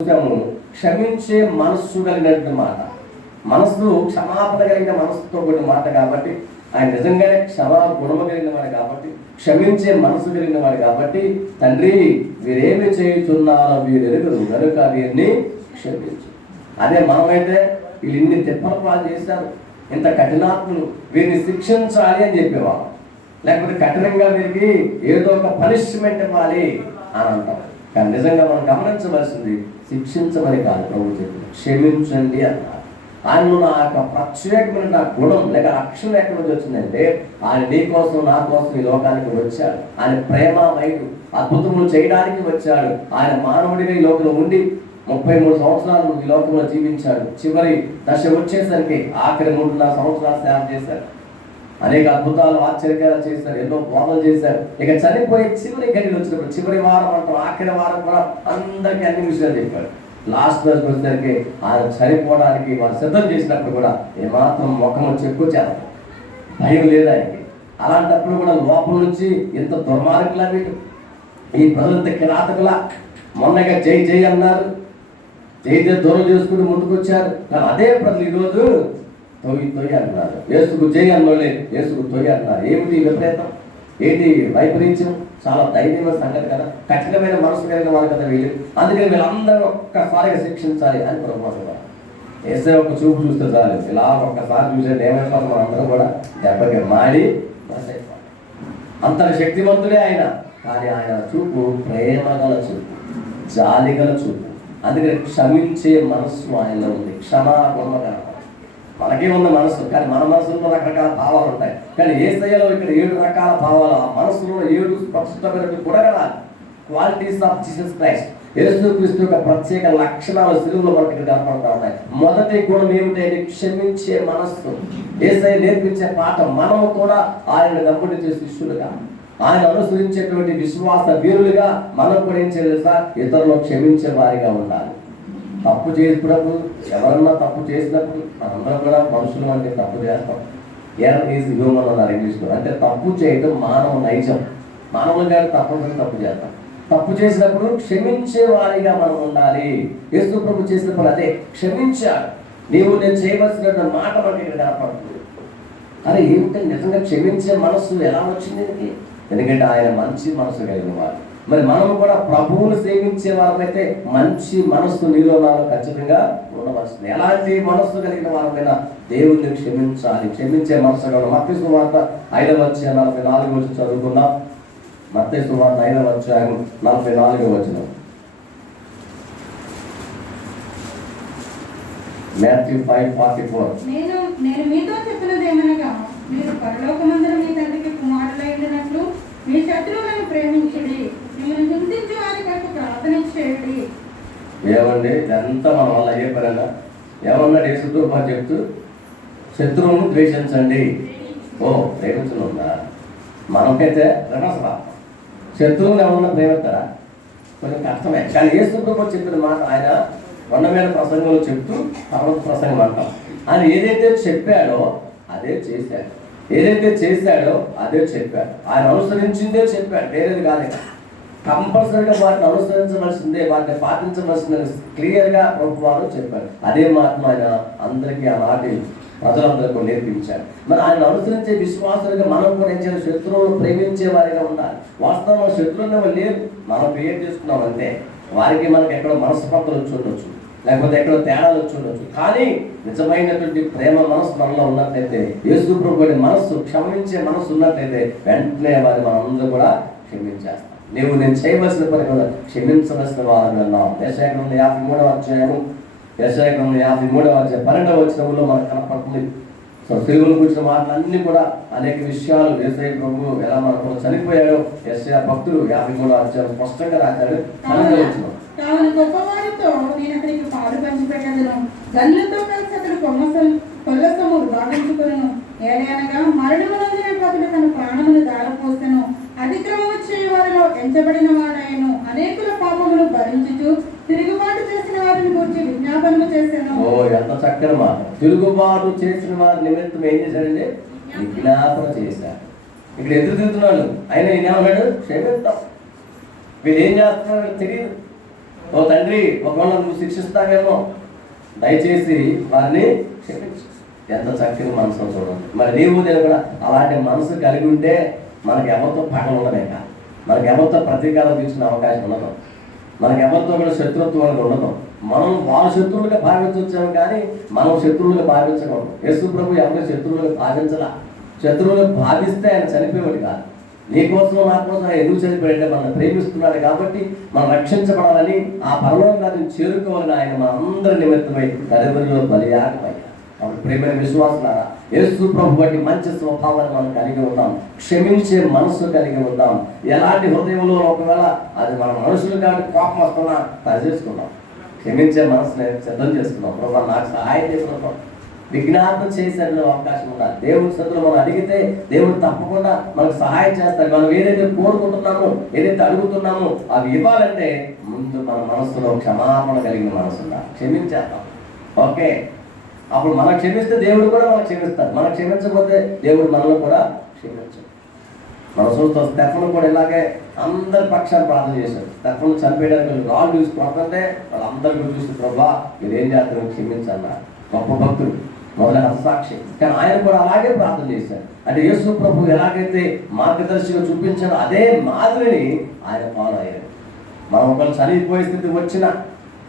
క్షమించే మనస్సు కలిగినటువంటి మాట, మనస్సు క్షమాపణ కలిగిన మనస్సుతో కూడిన మాట కాబట్టి ఆయన నిజంగానే క్షమా గుణము కలిగిన వాడు కాబట్టి, క్షమించే మనసు కలిగిన వాడు కాబట్టి, తండ్రి వీరేమి చేయుచున్నారో వీరు ఎరుగరు కనుక వీరిని క్షమించు. అదే మనమైతే వీళ్ళు ఇన్ని తిప్పలు పాలు చేశారు, ఇంత కఠినాత్ములు, వీరిని శిక్షించాలి అని చెప్పేవాళ్ళు, లేకపోతే కఠినంగా వీరికి ఏదో ఒక పనిష్మెంట్ ఇవ్వాలి అని అంటాం. కానీ నిజంగా మనం గమనించవలసింది శిక్షించమని కాదు, ప్రభు చెప్పి క్షమించండి అన్నారు. ఆయన నా యొక్క ప్రత్యేకమైన నా గుణం లేక రక్షణ ఎక్కడి నుంచి వచ్చిందంటే ఆయన నీ కోసం నా కోసం ఈ లోకానికి వచ్చాడు. ఆయన ప్రేమమయుడు, అద్భుతములు చేయడానికి వచ్చాడు. ఆయన మానవుడిగా ఈ లోకంలో ఉండి 33 సంవత్సరాలు ఈ లోకంలో జీవించాడు. చివరి దశ వచ్చేసరికి ఆఖరి 3.5 సంవత్సరాలు సేవ చేశారు. అనేక అద్భుతాలు ఆశ్చర్యకాలు చేశారు, ఎన్నో బోధలు చేశారు. ఇక చనిపోయే చివరి గడిలు వచ్చినప్పుడు, చివరి వారం అంటాం, ఆఖరి వారం కూడా అందరికీ అన్ని విషయాలు చెప్పారు. లాస్ట్ రోజు వచ్చేసరికి ఆయన చనిపోవడానికి వారు సిద్ధం చేసినప్పుడు కూడా ఏమాత్రం ముఖము చెప్పుకొచ్చారు, భయం లేదు ఆయనకి. అలాంటప్పుడు కూడా లోపల నుంచి ఎంత దుర్మార్గులా వీళ్ళు, ఈ ప్రజలంత కిరాతకులా, మొన్నగా జై జై అన్నారు, జై జై దూరం చేసుకుని ముందుకొచ్చారు. కానీ అదే ప్రజలు ఈరోజు తొయ్యి తొయ్యి అంటున్నారు. యేసుకు జై అన్నోళ్ళే యేసుకు తొయ్యి అంటున్నారు. ఏమిటి విపరీతం, ఏంటి వైపరీత్యం? చాలా ధైర్యమైన సంగతి కదా, కఠినమైన మనసు కలిగిన వారు కదా వీళ్ళు. అందుకని వీళ్ళందరూ ఒక్కసారిగా శిక్షించాలి అని ప్రభుత్వం. ఏసే ఒక చూపు చూస్తే చాలు, ఇలా ఒక్కసారి చూసే ఏమైపోతాం మనం అందరం కూడా దెబ్బకి మాడి అయిపోతాం. అంత శక్తివంతుడే ఆయన, కానీ ఆయన చూపు ప్రేమగల చూపు, జాలిగల చూపు. అందుకని క్షమించే మనస్సు ఆయనలో ఉంది, క్షమాగుణగల. మనకే ఉన్న మనసు, కానీ మన మనసులో రకరకాల భావాలు ఉంటాయి. కానీ యేసయ్యలో ఇక్కడ 7 రకాల భావాలు, ఆ మనసులో 7 స్పష్టమైన గుణగణాలు, క్వాలిటీస్ ఆఫ్ జీసస్ క్రైస్ట్. యేసుక్రీస్తు యొక్క ప్రత్యేక లక్షణాలు సిలువలో మనకి ఇక్కడ కనపడతా ఉన్నాయి. మొదటి గుణం ఏమిటంటే క్షమించే మనస్సు. యేసయ్య నేర్పించే పాఠం, మనము కూడా ఆయన వెంబడించే శిష్యులుగా, ఆయన అనుసరించేటువంటి విశ్వాస వీరులుగా మనం కూడా ఏం చేయాలి సార్, ఇతరులు క్షమించే వారిగా ఉండాలి. తప్పు చేసినప్పుడు, ఎవరన్నా తప్పు చేసినప్పుడు మనందరం కూడా మనుషులు అంటే తప్పు చేస్తాం. ఎర్రర్ ఈజ్ హ్యూమన్ అన్నారు ఇంగ్లీష్లో. అంటే తప్పు చేయడం మానవ నైజం, మానవులు గారు తప్పు చేస్తాం. తప్పు చేసినప్పుడు క్షమించే వారిగా మనం ఉండాలి. యేసు ప్రభు చేసినప్పుడు అదే క్షమించాడు. నీవు నేను చేయవలసిన మాట మనకి ఇక్కడ కనపడుతుంది. అరే ఏమిటంటే నిజంగా క్షమించే మనస్సు ఎలా వచ్చింది? ఎందుకంటే ఆయన మంచి మనసు కలిగిన వారు. మరి మనం కూడా ప్రభువును సేవించే వారమైతే మంచి మనస్సు నీలో నాలో ఖచ్చితంగా ఉండవలసింది. ఎలాంటి మనస్సు కలిగిన వారమైనా దేవుణ్ణి క్షమించాలి, క్షమించే మనస్సు కావాలి. మత్తయి సువార్త 5వ అధ్యాయం 44వ వచనం చదువుకుందాం. మత్తయి సువార్త 5వ అధ్యాయం 44వ వచనం. మాథ్యూ 5:44. నేను మీతో చెప్పినదేమనగా, మీరు పరలోకమందున మీ తండ్రికి కుమారులైనట్లు మీ శత్రువులను ప్రేమించుడి, మిమ్మల్ని హింసించే వారి కొరకు ప్రార్థన చేయుడి. ఏమండి ఇదంతా మన వల్ల అయ్యే పనేనా? ఏమన్నాడు యేసుతో చెప్తూ, శత్రువును ద్వేషించండి. ఓ ప్రేమించనుందా? మనకైతే రివర్స్ రా, శత్రువుని ఏమన్నా ప్రేమిస్తారా? కొంచెం కష్టమే. కానీ యేసుతో చెప్పిన మాట ఆయన కొండమీద ప్రసంగంలో చెప్తూ పర్వత ప్రసంగం అంటాం. ఆయన ఏదైతే చెప్పాడో అదే చేశాడు, ఏదైతే చేశాడో అదే చెప్పాడు. ఆయన అనుసరించిందే చెప్పాడు, వేరేది కాదు. కంపల్సరీగా వాటిని అనుసరించవలసిందే, వాటిని పాటించవలసిందని క్లియర్గా ప్రభువారు చెప్పారు. అదే మాటను ఆయన అందరికీ ఆ నాటి ప్రజలందరికీ నేర్పించారు. మరి ఆయన అనుసరించే విశ్వాసులుగా మనం కూడా ఏం చేయాలి? శత్రువులు ప్రేమించే వారిగా ఉండాలి. వాస్తవం శత్రువులు లేరు, మనం క్రియేట్ చేసుకున్నాం అంతే. వారికి మనకి ఎక్కడో మనస్పర్ధలు వచ్చి ఉండొచ్చు, లేకపోతే ఎక్కడో తేడాలు వచ్చి ఉండొచ్చు. కానీ నిజమైనటువంటి ప్రేమ మనసు మనలో ఉన్నట్లయితే, యేసు ప్రభువుని మనస్సు, క్షమించే మనసు ఉన్నట్లయితే వెంటనే వారిని మనం అందరూ కూడా క్షమించేస్తాం. నీవు నేను చేయవలసిన పని కూడా క్షమించవలసిన వారిని అన్నాం. యెషయా 53వ అధ్యాయము 53వ అధ్యాయం 12వ వచనంలో మనకు కనపడుతుంది. సో తెలుగులో కూర్చున్న మాటలన్నీ కూడా అనేక విషయాలు, యేసయ్య ప్రభువు ఎలా మనకు చనిపోయాడో యెషయా భక్తుడు 53వ అధ్యాయం స్పష్టంగా రాశాడు. 12వ వచనం, కావున గొప్పవారితో నేను అతనికి పాలు పంచిపెట్టదును, గనులతో కలిసి అతడు కొల్లసము భావించుకొనును. ఏలయనగా మరణమునందిన అతడు తన ప్రాణమును దారపోసెను, అతిక్రమము చేయవారిలో ఎంచబడిన వాడాయను, అనేకుల పాపములు భరించుచు తిరుగుబాటు చేసిన వారిని గురించి విజ్ఞాపనము చేశాను. ఓ ఎంత చక్కని మాట! తిరుగుబాటు చేసిన వారి నిమిత్తం ఏం చేశాడండి? విజ్ఞాపన చేశాడు. ఇక్కడ ఎదురు తిరుగుతున్నాడు, ఆయన ఏమన్నాడు? క్షమిద్దాం. వీళ్ళు ఏం చేస్తున్నారో తెలియదు. ఓ తండ్రి ఒకవేళ నువ్వు శిక్షిస్తావేమో, దయచేసి వారిని క్షమించు. ఎంత చక్కని మనసు చూడండి. మరి నీవు నేను కూడా అలాంటి మనసు కలిగి ఉంటే మనకి ఎవరితో పగలు ఉండదే కాదు, మనకి ఎవరితో ప్రతీకారం తీసుకునే అవకాశం ఉండదు, మనకి ఎవరితో కూడా శత్రుత్వం అనేది ఉండదు. మనం వాళ్ళ శత్రువులుగా భావించవచ్చాము కానీ మనం శత్రువులుగా భావించకూడదు. యేసు ప్రభు ఎవరి శత్రువులుగా భావించలా. శత్రువులుగా భావిస్తే ఆయన చనిపోయేవాడు కాదు. నీ కోసం నా కోసం ఆయన ఎందుకు చనిపోయాడంటే మనల్ని ప్రేమిస్తున్నాడు కాబట్టి మనం రక్షించబడాలని, ఆ పరలోకాన్ని చేరుకోవాలని ఆయన మన అందరి నిమిత్తమై తల్లిదండ్రులు బలియాగమయ్యారు. కాబట్టి ప్రేమైన విశ్వాసులారా, యేసు ప్రభు బట్టి మంచి స్వభావాన్ని మనం కలిగి ఉందాం, క్షమించే మనసు కలిగి ఉందాం. ఎలాంటి హృదయంలో ఒకవేళ అది మన మనుషులు కాబట్టి కోపం వస్తున్నా సరి చేసుకుందాం, క్షమించే మనసుని సిద్ధం చేసుకుందాం. ప్రభు నాకు సహాయం చేసుకుంటాం, విజ్ఞాపన చేసే అవకాశం ఉండాలి. దేవుడి సత్తులు మనం అడిగితే దేవుడు తప్పకుండా మనకు సహాయం చేస్తాడు. మనం ఏదైతే కోరుకుంటున్నామో, ఏదైతే అడుగుతున్నామో అవి ఇవ్వాలంటే ముందు మన మనసులో క్షమాపణ కలిగిన మనసు ఉండాలి. క్షమించేస్తాం, ఓకే. అప్పుడు మనం క్షమిస్తే దేవుడు కూడా మనకు క్షమిస్తాడు. మనం క్షమించకపోతే దేవుడు మనల్ని కూడా క్షమించడు. మనం చూస్తాం, స్టెఫను కూడా ఇలాగే అందరి పక్షాన్ని ప్రార్థన చేశాడు. స్టెఫను చనిపోయడానికి రాళ్ళు చూసి కొడుతుంటే వాళ్ళందరికీ చూసి ప్రభా మీరేం చేస్తారు క్షమించన్నారు. గొప్ప భక్తుడు, మొదలైన హస్తసాక్షి. కానీ ఆయన కూడా అలాగే ప్రార్థన చేశాడు. అంటే యేసు ప్రభు ఎలాగైతే మార్గదర్శిగా చూపించాడో అదే మాదిరిని ఆయన ఫాలో అయ్యాడు. మనం ఒకళ్ళు చనిపోయే స్థితి వచ్చినా,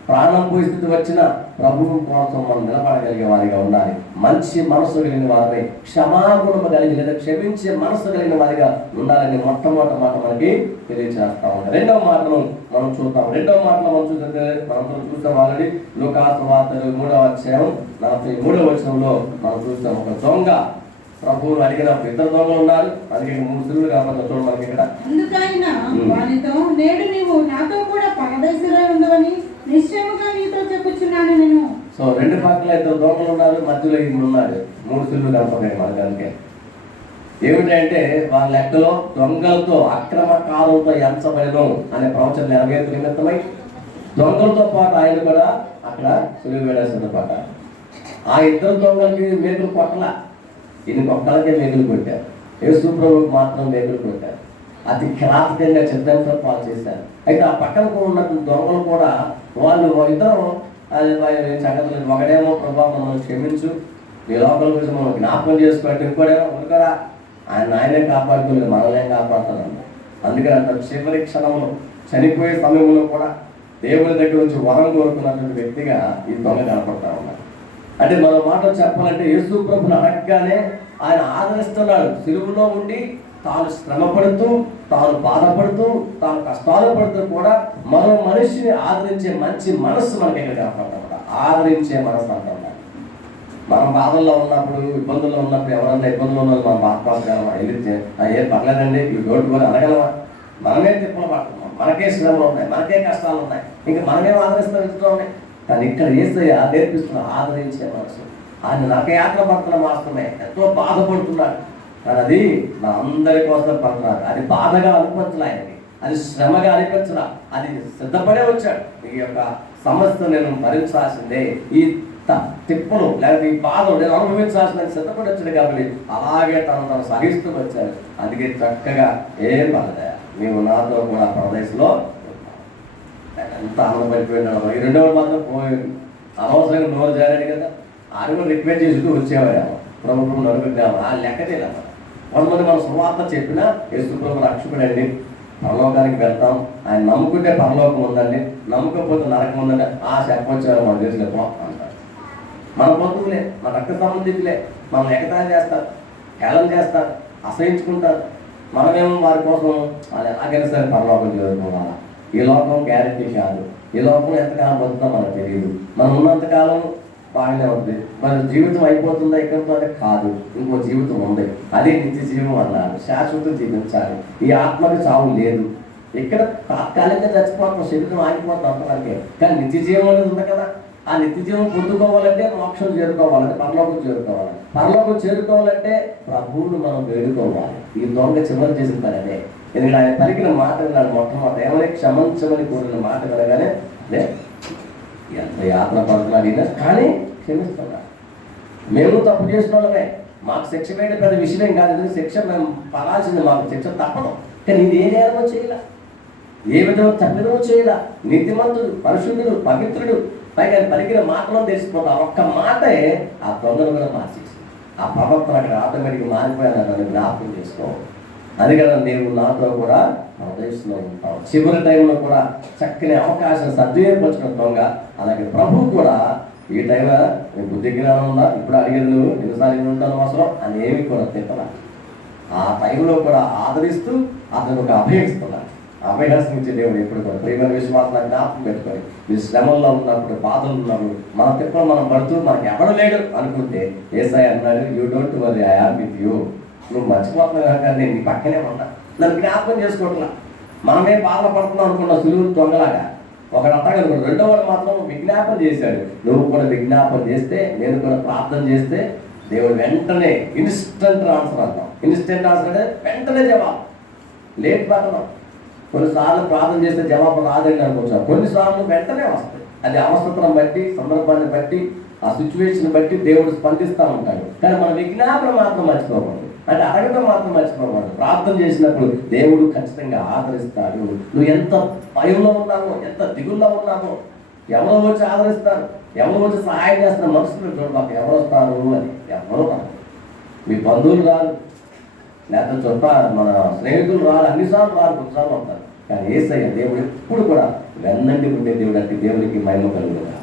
ప్రాణం పోయే స్థితి వచ్చినా ప్రభువు కోసం మనం నిలబడగలిగే వారిగా ఉండాలి. మంచి మనసు కలిగిన వారిని, క్షమాగుణం కలిగి లేదా క్షమించే మనసు కలిగిన వారిగా ఉండాలని మొట్టమొదటి మాట మనకి తెలియజేస్తా ఉంటాం. రెండవ మాటను మనం చూద్దాం. రెండవ మాటలో మనం చూస్తే మనం చూస్తాం ఆల్రెడీ లూకాసు వార్తలు 3వ అధ్యాయం 43వ వచనంలో మనం చూస్తాం. ఒక దొంగ ప్రభువును అడిగినప్పుడు ఇద్దరు దొంగలు ఉన్నారు, అందుకే 3 సిలువలు కాబట్టి చూడండి మనకి ఇక్కడ. అందుకైన వానితో నేడు నీవు నాతో కూడా పరదేశంలో ఉండవని నిశ్చయముగా నీతో చెప్పుచున్నాను నేను. సో 2 పక్కల ఇద్దరు దొంగలు ఉన్నారు, మధ్యలో ఈయన ఉన్నాడు. 3 సిలువలు కనపడ్డాయి మనకి. అందుకే ఏమిటంటే వాళ్ళ లెక్కలో దొంగలతో అక్రమకారులతో ఎంచబడను అనే ప్రవచన నెరవేర్పు నిమిత్తమై దొంగలతో పాటు ఆయన కూడా అక్కడ సిలువ వేయాల్సిన పాట. ఆ ఇద్దరు దొంగలకి మేకులు కొట్టల, ఈయనకి ఒక్కలకే మేకులు కొట్టారు. యేసు ప్రభువుకి మాత్రం మేకులు కొట్టారు. అతి కిరాతకంగా చిత్రంతో పాలు చేశారు. అయితే ఆ పక్కనకు ఉన్నటువంటి దొంగలు కూడా వాళ్ళు ఇద్దరు సంగతులు, ఒకడేమో ప్రభావం మనం క్షమించు, ఈ లోకల గురించి మనం జ్ఞాపకం చేసుకోవాలి, ఇంకోడేమో ఉనకరా ఆయనే కాపాడుకోలేదు, మనల్ని కాపాడుతాను. అందుకని అంటారు చివరి క్షణంలో చనిపోయే సమయంలో కూడా దేవుని దగ్గర నుంచి వరం కోరుకున్నటువంటి వ్యక్తిగా ఈ దొంగ కనపడతా ఉన్నారు. అంటే మన మాట చెప్పాలంటే యేసు ప్రభుని అడగగానే ఆయన ఆదరిస్తున్నాడు. సిలువలో ఉండి తాను శ్రమపడుతూ, తాను బాధపడుతూ, తాను కష్టాలు పడుతూ కూడా మరో మనిషిని ఆదరించే మంచి మనస్సు మనకి ఇక్కడ కనపడతాం. ఆదరించే మనస్సు అంటాం. మనం బాధల్లో ఉన్నప్పుడు, ఇబ్బందుల్లో ఉన్నప్పుడు, ఎవరన్నా ఇబ్బందులు ఉన్నది మనం బాధపడగలమా? వెళ్తే ఏం పర్లేదండి ఈ రోడ్డు కూడా అనగలమా? మనమే తిప్పలు పడుతున్నాం, మనకే శ్రమలు ఉన్నాయి, మనకే కష్టాలు ఉన్నాయి, ఇంకా మనమే ఆదరిస్తాం ఇస్తూ ఉన్నాయి. కానీ ఇక్కడ ఏసయ్య నేర్పిస్తున్న ఆదరించే మనసు. ఆయన నరకయాత్ర పడుతున్న మాత్రమే ఎంతో బాధపడుతున్నాడు, కానీ అది నా అందరి కోసం పడుతున్నాడు. అది బాధగా అనిపించలే ఆయనకి, అది శ్రమగా అనిపించలా, అది సిద్ధపడే వచ్చాడు. ఈ యొక్క సమస్య నేను భరించాల్సిందే, ఈ తిప్పలు లేకపోతే ఈ బాధలు నేను అనుభవించాల్సిన సిద్ధపడి వచ్చాడు. కాబట్టి అలాగే తను సహిస్తూ వచ్చాడు. అందుకే చక్కగా ఏం బాధ మేము నాతో కూడా ప్రదేశంలో ఎంత ఆనందపడిపోయినాడు. ఈ రెండవ మాత్రం పోయి అనవసరంగా నోరు జారాడు కదా, ఆయన కూడా రిక్వెస్ట్ చేసుకుంటూ వచ్చేవాడేమో ప్రభుత్వం నడుపుతాము ఆ లెక్క చేయలేము. కొంతమంది మన సువార్త చెప్పినా యేసు ప్రభు రక్షకుడండి, పరలోకానికి వెళ్తాం, ఆయన నమ్ముకుంటే పరలోకం ఉందండి, నమ్మకపోతే నరకం ఉందండి, ఆ చెప్పొచ్చారు మన దేశంలో అంటారు. మన బంధువులే, మన రక్త సంబంధికులే మనం ఎగతాళి చేస్తారు, హేళన చేస్తారు, అసహించుకుంటారు. మనమేమో వారి కోసం వాళ్ళు ఎలాగైనా సరే పరలోకం చేరుకోవాలా. ఈ లోకం గ్యారెంటీ కాదు, ఈ లోకం ఎంతకాలం బతుకుతుందో మనకు తెలియదు. మనం ఉన్నంతకాలం బాగానే ఉంది, మన జీవితం అయిపోతుందా ఇక్కడితో అంటే కాదు, ఇంకో జీవితం ఉంది, అదే నిత్య జీవం అన్నారు. శాశ్వతం జీవించాలి, ఈ ఆత్మకి చావు లేదు. ఇక్కడ తాత్కాలికంగా చచ్చిపోతాం, శరీరం ఆగిపోతాం అంతవరకే, కానీ నిత్య జీవం అనేది ఉంది కదా. ఆ నిత్య జీవం పొందుకోవాలంటే మోక్షం చేరుకోవాలంటే పరలోకం చేరుకోవాలి. పరలోకం చేరుకోవాలంటే ప్రభువును మనం వేడుకోవాలి. ఈ దొంగ చివరి చేసిన పని అదే. ఎందుకంటే ఆయన పలికిన మాట విన్నాడు మొట్టమొదటి, ఏమైనా క్షమించమని కోరిన మాట వినగానే అదే ఎంత యాత్ర పడుతున్నాడు ఈయన, కానీ క్షమిస్తున్నాడు. మేము తప్పు చేసిన వాళ్ళమే, మాకు శిక్ష వేయడం పెద్ద విషయం కాదు. ఎందుకంటే శిక్ష మేము పడాల్సింది, మాకు శిక్ష తప్పదు. కానీ ఇది ఏ నేరమో చేయలే, ఏ విధంగా తప్పిదము చేయడా, నీతిమంతుడు, పరిశుద్ధుడు, పవిత్రుడు, పైగా పలికిన మాటలో తెలిసిపోతా. ఒక్క మాటే ఆ దొంగను కూడా మార్చేసి ఆ ప్రవర్తన అక్కడ ఆటోమేటిక్గా మారిపోయాను జ్ఞాపకం చేసుకో. అది కదా నీవు నాతో కూడా దేశంలో ఉంటావు. చివరి టైంలో కూడా చక్కని అవకాశం సద్వినియోగపరచుకున్న దొంగ. అలాగే ప్రభు కూడా ఈ టైంలో నీకు బుద్ధి జ్ఞానం ఉందా, ఇప్పుడు అడిగేది నువ్వు ఎన్నిసార్లు ఉంటాను అవసరం అని ఏమి కూడా తిప్పలా. ఆ టైంలో కూడా ఆదరిస్తూ అతను ఒక అభయస్తున్నాడు. అభయాసం ఇచ్చే దేవుడు ఎప్పుడు కూడా ప్రియమైన విశ్వాసాన్ని జ్ఞాపకం పెట్టుకొని మీరు శ్రమంలో ఉన్నప్పుడు, బాధలు ఉన్నప్పుడు, మన తిప్పలు మనం పడుతూ మనకి ఎవడు లేడు అనుకుంటే యేసయ్య అన్నాడు, you don't worry, I am with you. నువ్వు మర్చిపోతున్నావు కనుక నేను నీ పక్కనే ఉన్నా. నన్ను జ్ఞాపకం చేసుకోవట్లా. మనమే బాధపడుతున్నాం అనుకున్న సులువు దొంగలాగా ఒకడు అంటాడు. రెండో వాడు మాత్రం విజ్ఞాపన చేశాడు. నువ్వు కూడా విజ్ఞాపన చేస్తే, నేను కూడా ప్రార్థన చేస్తే దేవుడు వెంటనే ఇన్స్టెంట్ ఆన్సర్ అంటాం. ఇన్స్టెంట్ ఆన్సర్ అంటే వెంటనే జవాబు, లేట్ పడడం. కొన్నిసార్లు ప్రార్థన చేస్తే జవాబు రాదండి అనుకోవచ్చు, కొన్నిసార్లు వెంటనే వస్తాయి. అది అవసరం బట్టి, సందర్భాన్ని బట్టి, ఆ సిచ్యువేషన్ బట్టి దేవుడు స్పందిస్తూ ఉంటాడు. కానీ మన విజ్ఞాపన మాత్రం మర్చిపోకూడదు, అంటే అడగడం మాత్రం మర్చిపోకూడదు. ప్రార్థన చేసినప్పుడు దేవుడు ఖచ్చితంగా ఆదరిస్తాడు. నువ్వు ఎంత భయంలో ఉన్నావో, ఎంత దిగుల్లో ఉన్నావో, ఎవరో వచ్చి ఆదరిస్తారు, ఎవరో వచ్చి సహాయం చేస్తున్న మనుషులు చూడబాక. ఎవరు వస్తారు అని ఎవరో రాదు. మీ బంధువులు రాదు, లేకపోతే చుట్ట మన స్నేహితులు రాదు, అన్నిసార్లు రాదు, కొన్నిసార్లు వస్తారు. కానీ యేసయ్య దేవుడు ఎప్పుడు కూడా వెన్నంటి ఉండే దేవుడు. అంటే దేవుడికి మహిమ కలుగుతుంది.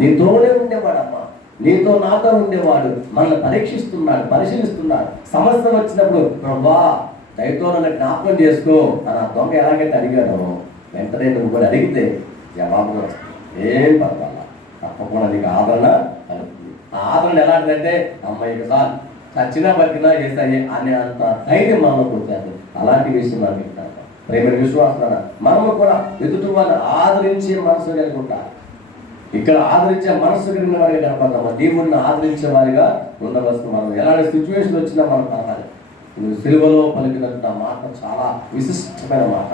నీతోనే ఉండేవాడమ్మా, నీతో నాతో ఉండేవాడు. మనల్ని పరీక్షిస్తున్నాడు, పరిశీలిస్తున్నాడు. సమస్య వచ్చినప్పుడు ప్రభా దయతో నన్ను జ్ఞాపకం చేసుకో అని ఆ దొంగ ఎలాగైతే అడిగాడో వెంటనే నువ్వు కూడా అడిగితే జవాబు వస్తుంది. ఏం పర్వాలా, తప్పకుండా నీకు ఆదరణ కలుగుతుంది. ఆ ఆదరణ ఎలాంటిదంటే అమ్మాయికి సార్ చచ్చినా బతికినా యేసయ్య అనే అంత ధైర్యం మనలోకి వచ్చేది. అలాంటి విషయం మనకి చెప్తాను. ప్రేమ విశ్వాసాల మనము కూడా ఎదుటి వాళ్ళని ఆదరించే మనసు కలిగి ఉంటారు. ఇక్కడ ఆదరించే మనసు కలిగిన వారిగా కనపడతాము. దేవుడిని ఆదరించే వారిగా ఉండవలసిన మనం ఎలాంటి సిచ్యువేషన్ వచ్చినా మనం పడాలి. నువ్వు సిలువలో పలికినంత మాట చాలా విశిష్టమైన మాట.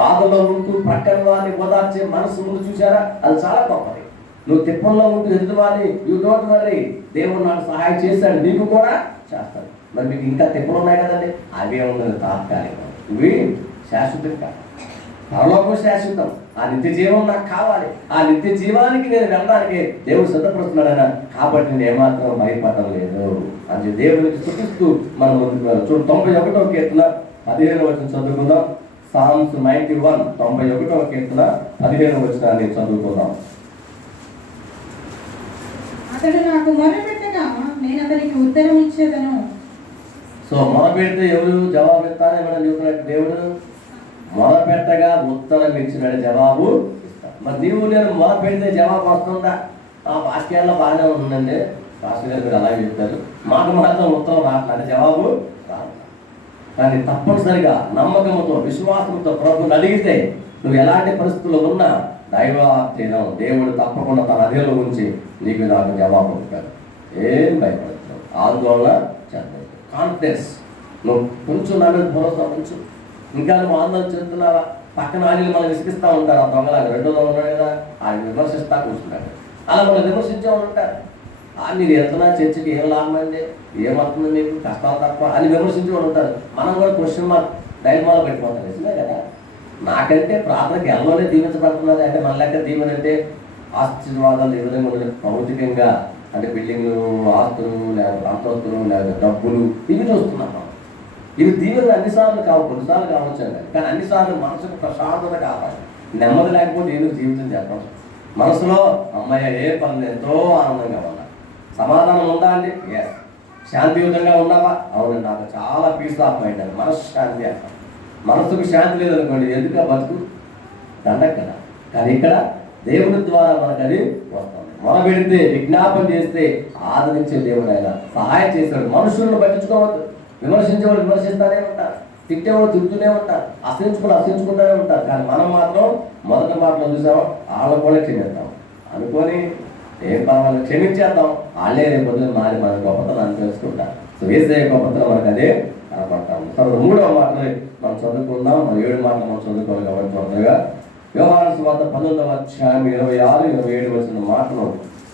బాధలో ఉంటూ ప్రక్కన వారిని ఓదార్చే మనసు ముందు చూసారా, అది చాలా గొప్పది. నువ్వు తిప్పల్లో ఉంటూ ఎదుటి వారిని యూ డోంట్ వరీ, దేవుడు నాకు సహాయం చేశాడు, నీకు కూడా చేస్తాడు. మరి మీకు ఇంకా తిప్పలు ఉన్నాయి కదండి, అవే ఉన్నది తాత్కాలికం, ఇవి శాశ్వతం కాదు. పరలోకం శాశ్వతం. ఆ నిత్య జీవం నాకు కావాలి. ఆ నిత్య జీవానికి నేను వెళ్ళడానికి దేవుడు సిద్ధపడుతున్నాడైనా, కాబట్టి నేను ఏమాత్రం భయపడడం లేదు అని దేవునికి స్తుతిస్తూ మనం ముందుకు వెళ్ళాలి. చూడు 91వ కీర్తన 15వ వచనం చదువుకుందాం. Psalms 91 91వ కీర్తన 15వ వచనాన్ని చదువుకుందాం. అతడు నాకు మొరపెట్టగా నేను అతనికి ఉత్తరం ఇచ్చేదను. సో మొరపెడితే ఎవరు జవాబు ఇస్తారని మనం చెబుతున్నట్టు దేవుడు మొరపెట్టగా ఉత్తరం ఇచ్చినట్టు జవాబు ఇస్తాడు. మరి నీవు నేను మొరపెడితే జవాబు వస్తుందా? ఆ వాక్యాల్లో బాగానే ఉందండి, పాస్టర్ గారు మీరు అలాగే చెప్తారు. మాకు మాత్రం ఉత్తరం రావట్లేదు, జవాబు రాదు. కానీ తప్పనిసరిగా నమ్మకంతో, విశ్వాసంతో ప్రభుని అడిగితే నువ్వు ఎలాంటి పరిస్థితుల్లో ఉన్నా దైవాధీనం దేవుడు తప్పకుండా తన అధీనంలో ఉంచి నీకు నాకు జవాబు ఉంటాడు. ఏం భయపడుతున్నావు, ఆందోళన చెందదు, కాన్ఫిడెన్స్. నువ్వు కొంచెం నా మీద భరోసా ఉంచు. ఇంకా నువ్వు ఆందోళన చెందుతున్నావా? పక్కన ఆడిని మనం విసిగిస్తూ ఉంటారు. ఆ దొంగలాగా రెండో దొంగ ఉన్నాడు కదా, ఆయన విమర్శిస్తా కూర్చుంటాడు. అలా మనం విమర్శించే ఉంటారు. మీరు ఎంతనా చర్చకి ఏం లాభం అండి, ఏమవుతుంది మీకు, కష్టాలు తప్ప అని విమర్శించి ఉంటారు. మనం కూడా క్వశ్చన్ మార్క్ డైల్మాలో పెట్టిపోతాం. నిజమే కదా, నాకంటే ప్రార్థనకి ఎల్లోనే దీవించబడుతున్నది అంటే మన లెక్క దీవెన అంటే ఆశీర్వాదాలు ఏ విధంగా ఉండదు. భౌతికంగా అంటే బిల్డింగ్లు, ఆస్తులు, లేకపోతే అంతస్తులు, లేకపోతే డబ్బులు, ఇవి చూస్తున్నాం మనం. ఇవి దీవెనలు అన్నిసార్లు కావు, కొన్నిసార్లు కావచ్చు అండి. కానీ అన్నిసార్లు మనసుకు ప్రశాంతత కావాలి. నెమ్మది లేకపోతే ఎందుకు జీవితం చేస్తాం? మనసులో అమ్మాయి ఏ పనులు ఎంతో ఆనందంగా ఉన్నా, సమాధానం ఉందా అండి? ఎస్. శాంతియుతంగా ఉన్నావా? అవునండి, నాకు చాలా పీస్ ఆఫ్ మైండ్ అండి, మనశ్శాంతి అంటాం. మనసుకు శాంతి లేదనుకోండి, ఎందుకు బతుకు దండక కదా. కానీ ఇక్కడ దేవుడి ద్వారా మనకు అది వస్తుంది. మొరబెడితే, విజ్ఞాపన చేస్తే ఆదరించే దేవుడు ఆయన సహాయం చేశాడు. మనుషులను పట్టించుకోవద్దు. విమర్శించేవాళ్ళు విమర్శిస్తూనే ఉంటారు, తిట్టేవాళ్ళు తిడుతూనే ఉంటారు, అసహించుకుంటూనే ఉంటారు. కానీ మనం మాత్రం మొదటి మాటలో చూసామో వాళ్ళని కూడా క్షమిస్తాం అనుకొని ఏం పర్వాలేదు, క్షమించేద్దాం. వాళ్ళే రేపు పొద్దున మారి మన గొప్పతనాన్ని తెలుసుకుంటారు. సో యేసయ్య గొప్పతనం మనకు అదే కనపడతాము. తర్వాత 3వ మాటలు మనం చదువుకుందాం. 7 మాటలు మనం చదువుకోవాలి కాబట్టి త్వరగా యోహాను సువార్త 19వ అధ్యాయం 26, 27 వచ్చిన మాటలు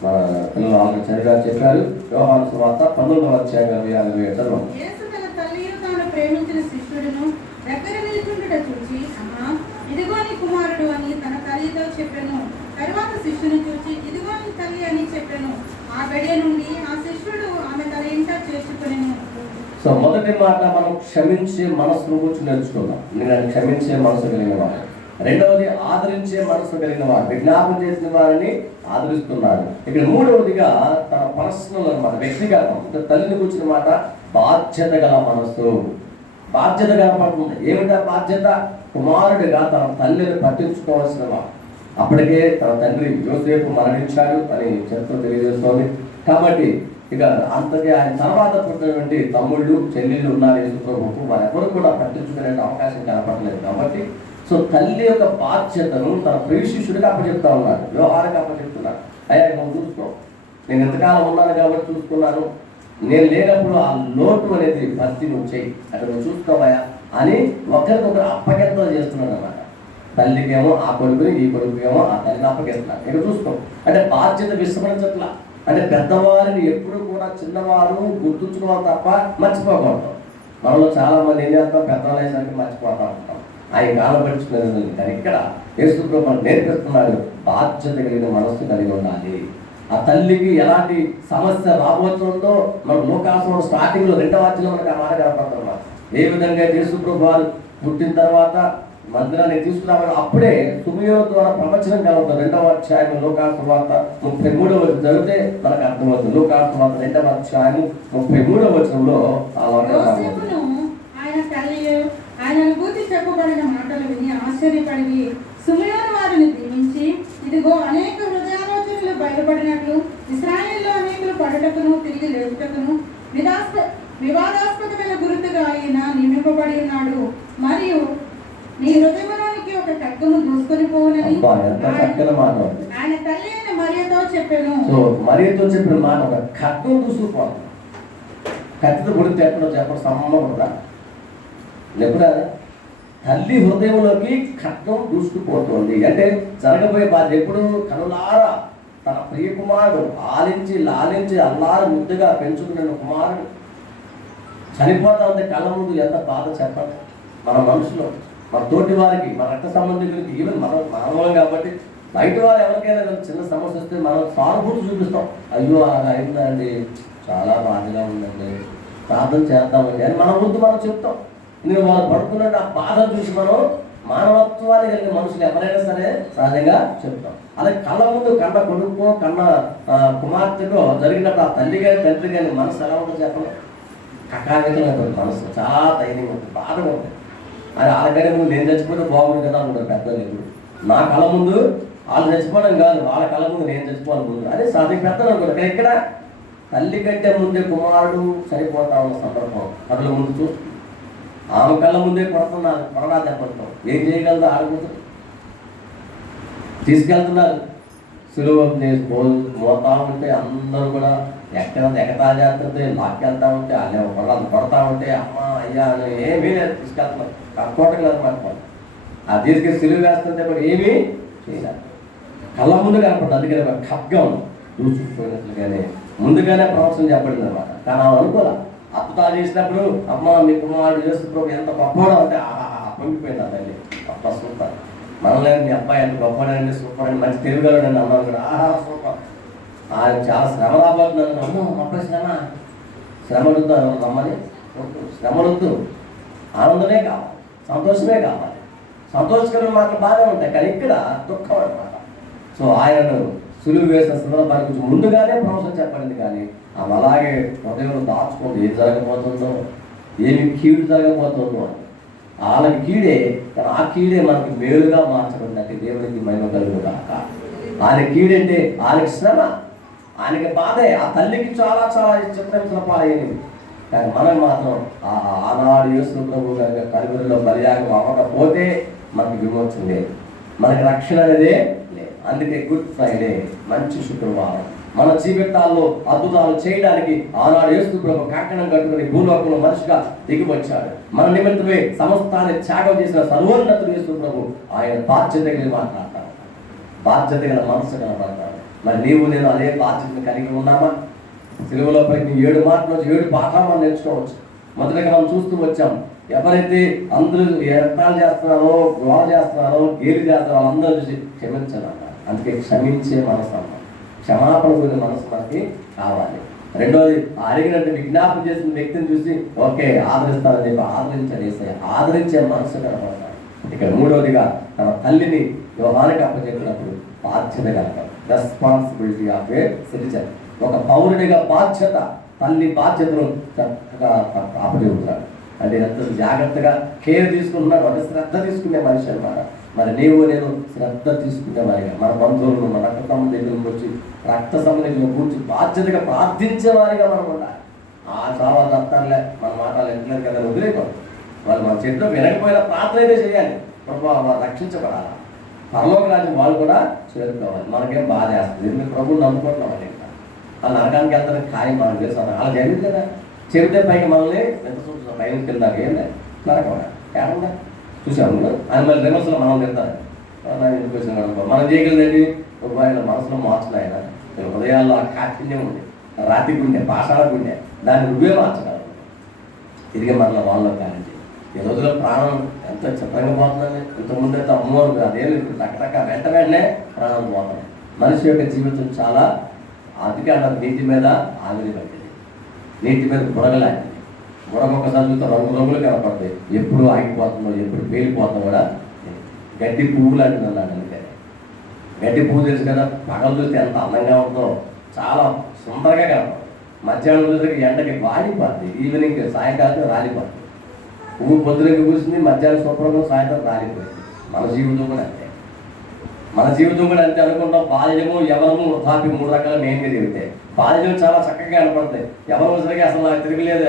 మన పిల్లలు ఆల్రెడీ చదివా చెప్పారు. యోహాను సువార్త 19వ అధ్యాయం 26, 27 చదవండి. యేసు తన తల్లియు తాను ప్రేమించిన శిష్యుడును దగ్గర నిలుచుండుట చూసి, అమ్మా ఇదిగో నీ కుమారుడు అని తన తల్లితో చెప్పెను. తరువాత శిష్యుని చూచి ఇదిగో నీ తల్లి అని చెప్పెను. ఆ గడియ నుండి ఆ శిష్యుడు ఆమె తన ఇంట చేసుకునేను. సో మొదటి మాట, మనం క్షమించే మనసును గురించి నేర్చుకుందాం. నేను క్షమించే మనసు కలిగిన వాడు. రెండవది, ఆదరించే మనసు కలిగిన వాడు. విజ్ఞాపన చేసిన వారిని ఆదరిస్తున్నాడు. ఇక్కడ మూడవదిగా తన పర్సనల్ అన్నమాట, వ్యక్తిగతం. తల్లిని కూర్చున్న మాట, బాధ్యత గల మనసు. బాధ్యత కనపడుతుంది. ఏమిటా బాధ్యత? కుమారుడిగా తన తల్లిని పట్టించుకోవాల్సిన వాడు. అప్పటికే తన తండ్రి యోసేపు మరణించాడు అని చరిత్ర తెలియజేస్తోంది. కాబట్టి ఇక అంతకే ఆయన తర్వాత పుట్టినటువంటి తమ్ముళ్ళు చెల్లెళ్ళు ఉన్నారు యేసుప్రభువుకు. వారెవరు కూడా పట్టించుకునే అవకాశం కనపడలేదు. కాబట్టి సో తల్లి యొక్క బాధ్యతను తన ప్రియ శిష్యుడికి అప్పచెప్తా ఉన్నాడు, వ్యవహారంగా అప్పచెప్తున్నాడు. అయ్యా నువ్వు చూసుకో, నేను ఎంతకాలం ఉన్నాను కాబట్టి చూసుకున్నాను, నేను లేనప్పుడు ఆ లోటు అనేది భర్తీ నువ్వు చెయ్యి, అక్కడ నువ్వు చూసుకోవయా అని ఒకరికొకరు అప్పగింతలు చేస్తున్నాడు అన్నమాట. తల్లికేమో ఆ కొడుకుని, ఈ కొడుకుకేమో ఆ తల్లిని అప్పగిస్తున్నాడు. ఇక్కడ చూసుకో అంటే బాధ్యత విస్మరించట్లా. అంటే పెద్దవారిని ఎప్పుడు కూడా చిన్నవారు గుర్తుంచుకోవాలి తప్ప మర్చిపోకూడదు. మనలో చాలా మంది ఏం చేస్తాం, పెద్దవాళ్ళు అయ్యేసరికి మర్చిపోతా ఉంటాం. ఆయన కాలం పడుచుకునేది. కానీ ఇక్కడ యేసుప్రభువు మనకు నేర్పిస్తున్నాడు, బాధ్యత కలిగిన మనస్సు కలిగి ఉండాలి. ఆ తల్లికి ఎలాంటి సమస్య రాబోతుందో మన లోకాసం స్టార్టింగ్లో 2వ అధ్యాయంలో మనకు ఆ మాట కనపడుతున్నాం. ఏ విధంగా యేసుప్రభువు వారు పుట్టిన తర్వాత మందిరాన్ని తీసుకురావడం, అప్పుడే సుమయోను ద్వారా ప్రవచనం కలుగుతుంది. 2వ అధ్యాయం లోకాసు వార్త 33వ చదివితే మనకు అర్థమవుతుంది. లోకాసు వార్త 2వ అధ్యాయం 33వ వచనంలో ఆ వార్త ఆయన తల్లి ఆయన అనుభూతి చెప్పబడిన మాటలు విని ఆశ్చర్యపడి సుమయోను వారిని దీవించి, ఇదిగో అనేక హృదయాలోచనలు బయలుపడినట్లు ఇశ్రాయేల్లో అనేకులు పడుటకును తిరిగి లేపుటకును వివాదాస్పదమైన గుర్తుగా ఆయన నియమింపబడి ఉన్నాడు. మరియు నీ హృదయంలోనికి ఒక ఖడ్గము దూసుకొని పోవునని ఆయన తల్లి అయిన మరియతో చెప్పాను. సో మరియతో చెప్పిన మాట, ఒక ఖడ్గం దూసుకుపోవాలి. కత్తితో పొడితే ఎక్కడో చెప్పడం సమ్మకుండా లేకుండా తల్లి హృదయంలోకి ఖడ్గం దూసుకుపోతుంది. అంటే జరగబోయే బాధ్యత ఎప్పుడు కనులారా తన ప్రియ కుమారుడు ఆలించి లాలించి అల్లారు ముద్దుగా పెంచుకున్న కుమారుడు చనిపోతా ఉంటే కళ్ళ ముందు ఎంత బాధ చెప్పండి. మన మనుషులు, మన తోటి వారికి, మన రక్త సంబంధికులకి, ఈవెన్ మన మానవులం కాబట్టి బయట వారు ఎవరికైనా చిన్న సమస్య వస్తే మనం సానుభూతి చూపిస్తాం. అయ్యో అలా అయిందండి, చాలా బాధగా ఉందండి, ప్రార్థన చేద్దామండి అని మన ముందు మనం చెప్తాం. నేను వాళ్ళు పడుకున్నట్టు ఆ బాధను చూసి మనం మానవత్వాన్ని కలిగిన మనుషులు ఎవరైనా సరే సహజంగా చెప్తాం. అలాగే కళ్ళ ముందు కన్న కొడుకో కన్న కుమార్తెకో జరిగినప్పుడు ఆ తల్లి కానీ తండ్రి కానీ మనసు ఎలా ఉంటుందో చెప్పడం, కకావితంగా ఉంటుంది మనసు, చాలా ధైర్యంగా ఉంటుంది, బాధగా ఉంటుంది. అది వాళ్ళకంటే నువ్వు నేను చచ్చిపోతే బాగుంది కదా అనుకుంటారు పెద్దలు. ఇప్పుడు నా కళ్ళ ముందు వాళ్ళు చచ్చిపోవడం కాదు, వాళ్ళ కళ్ళ ముందు నేను చచ్చిపోవాలి ముందు, అదే సహజ పెద్దలు అనుకుంటారు. కానీ ఇక్కడ తల్లి కంటే ముందే కుమారుడు చనిపోతా ఉన్న సందర్భం కళ్ళ ముందు చూస్తుంది. ఆమె కళ్ళ ముందే కొడుతున్నారు, కొరడా దెబ్బలతో ఏం చేయగలదో ఆడుకుంటారు. తీసుకెళ్తున్నారు సులువ మోతా ఉంటే అందరూ కూడా ఎగతా చేస్తుంటే లాక్కెళ్తా ఉంటే అల్లే కొరడాలు కొడతా ఉంటే అమ్మ అయ్యా అని ఏమీ లేదు, తీసుకెళ్తున్నారు. కట్టుకోవటం కదా మనకు. ఆ తీసుకెళ్ళి సులువు వేస్తుంటే కూడా ఏమీ చేయలేదు, కళ్ళ ముందు కనపడుతుంది. అందుకని ఖడ్గం దూసుకుపోయినట్లుగానే ముందుగానే ప్రవచనం చెప్పబడింది అనమాట. కానీ ఆమె అనుకోలే. అద్భుతాలు చేసినప్పుడు అమ్మ మీ కుమారుడు యేసుప్రభువు ఎంత గొప్పవాడు అంటే పొంగిపోయింది. తల్లి అబ్బా సూపర్, మనల్ని మీ అబ్బాయి ఎంత గొప్పవాడండి, సూపర్ అండి, మంచి తెలుగుగాడు అని అన్నాను కూడా. సూపర్, ఆయన చాలా శ్రమ రాబోతున్నాను. అమ్మో అబ్బాయి శ్రమ వద్దు రమ్మని శ్రమలొద్దు, ఆనందమే కావాలి, సంతోషమే కావాలి. సంతోషకరమైన మాటలు బాగానే ఉంటాయి, కానీ ఇక్కడ దుఃఖం అనమాట. సో ఆయనను సులువు వేసిన సందర్భానికి కొంచెం ముందుగానే ప్రవచనం చెప్పండి. కానీ ఆమె అలాగే హృదయంలో దాచుకుంది, ఏం జరగబోతుందో, ఏమి కీడు జరగబోతుందో అని. వాళ్ళకి కీడే, కానీ ఆ కీడే మనకి మేలుగా మార్చడం అంటే దేవునికి మహిమ కలుగుగాక. ఆయన కీడంటే ఆయనకి శ్రమ, ఆయనకి బాధే. ఆ తల్లికి చాలా చాలా చిత్రహింసల పాలయ్యేది. కానీ మనం మాత్రం ఆనాడు యేసు ప్రభువు కనుక కలుగురిలో బలియాగం అవ్వకపోతే మనకి విమోచన లేదు, మనకి రక్షణ అనేదే లేదు. అందుకే గుడ్ ఫ్రైడే, మంచి శుక్రవారం, మన జీవితాల్లో అద్భుతాలు చేయడానికి ఆనాడు యేసు ప్రభు కంకణం కట్టుకుని భూలోకంలో మనిషిగా దిగి వచ్చాడు. మన నిమిత్తమే సమస్తాన్ని త్యాగం చేసిన సర్వోన్నతుడు యేసు ప్రభు. ఆయన బాధ్యత కలిగి మాట్లాడతాడు, బాధ్యత గల మనసు కనబడతాడు. మరి నీవు నేను అదే బాధ్యతను కలిగి ఉన్నామా? సిలువలో పైకి 7 మాటలు 7 పాఠాలు మనం నేర్చుకోవచ్చు. మొదటగా మనం చూస్తూ వచ్చాం, ఎవరైతే అందరూ ఎత్తాలు చేస్తున్నారో, గోడ చేస్తున్నారో, గేలి చేస్తున్నారో అందరూ చూసి క్షమించాలన్నారు. అందుకే క్షమించే మనసు అన్నారు. క్షమాపణ కూడిన మనసు మనకి కావాలి. రెండోది, అడిగినట్టు విజ్ఞాపన చేసిన వ్యక్తిని చూసి ఓకే ఆదరిస్తానని చెప్పి ఆదరించాలి. ఆదరించే మనసు కనపడతాడు. ఇక్కడ మూడవదిగా తన తల్లిని యోహానికి అప్పచెప్పినప్పుడు బాధ్యత కలగాలి. Responsibility of A citizen. ఒక పౌరుడిగా బాధ్యత, తల్లి బాధ్యతను చక్కగా అప్పచెప్తాడు. అంటే ఎంత జాగ్రత్తగా కేర్ తీసుకుంటున్నాడు, అంటే శ్రద్ధ తీసుకునే మనిషి అన్నమాట. మరి నీవు నేను శ్రద్ధ తీసుకునే వారిగా, మన బంధువులను, మన రక్త సంబంధికులను వచ్చి రక్త సంబంధికులను కూర్చొని బాధ్యతగా ప్రార్థించే వారిగా మనం ఉండాలి. ఆ చాలా దత్తారులే మన మాటలు ఎంటలేదు కదా వదిలేకూడదు. వాళ్ళు మన చెట్లు వినకపోయినా ప్రార్థన అయితే చేయాలి. ప్రభు వారు రక్షించబడాలి, పరలోక రాజ్యం వాళ్ళు కూడా చేరుకోవాలి. మనకేం బాధ వేస్తుంది, ఎందుకంటే ప్రభువుని నమ్ముకుంటున్నాం. వాళ్ళు ఇంకా వాళ్ళు నరకానికి వెళ్తారని ఖాయం మనకు తెలుసు. అలా జరిగింది కదా. చెబితే పైకి మనల్ని ఎంత చూస్తున్నాం, పైకి వెళ్తారు ఏం లేదు నరకం ఏమన్నా చూసాము. అది మళ్ళీ రివర్స్లో మనం తింటారు. ఎందుకు వచ్చిన మనం చేయగలదండి ఆయన మనసులో మార్చలే. ఆయన హృదయాల్లో ఆ కాఠిన్యం ఉంది, రాతి గుండె, పాషాణ గుండె, దాన్ని నువ్వే మార్చగలవు. తిరిగి మనలో వాళ్ళలో కానీ ఈ రోజులో ప్రాణం ఎంత చిత్రంగా పోతుందని. ఇంతకుముందు అయితే అమ్మవారు అదేమి టక్కటక్క వెంటనే ప్రాణం పోతుంది. మనిషి యొక్క జీవితం చాలా అందుకే నీటి మీద ఆవిరి పట్టింది, నీటి మీద బుడగలాంటిది. బుడగ ఒకసారి చూస్తే రంగు రంగులు కనపడతాయి. ఎప్పుడు ఆగిపోతుందో, ఎప్పుడు పేలిపోతుందో కూడా. గడ్డి పువ్వు లాంటిది అన్నాడు. అందుకే గడ్డి పువ్వు తెలుసు కదా, పగలు చూస్తే ఎంత అందంగా ఉందో, చాలా సుందరంగా కనపడుతుంది. మధ్యాహ్నం చూస్తే ఎండకి వాడిపోద్ది, ఈవినింగ్ సాయంకాలం రాలిపోతుంది. పువ్వు పొద్దునకి కూర్చుంది, మధ్యాహ్నం శుభ్రంగా సాయంత్రం రాలిపోయింది. మన జీవితం కూడా అంతే. మన జీవితం కూడా అంతే అనుకుంటాం. బాల్యము, యవనము, వృద్ధాప్య 3 రకాల మెయిన్గా తిరిగితే బాల్యం చాలా చక్కగా కనపడతాయి. ఎవరు వచ్చేసరికి అసలు నాకు తిరగలేదు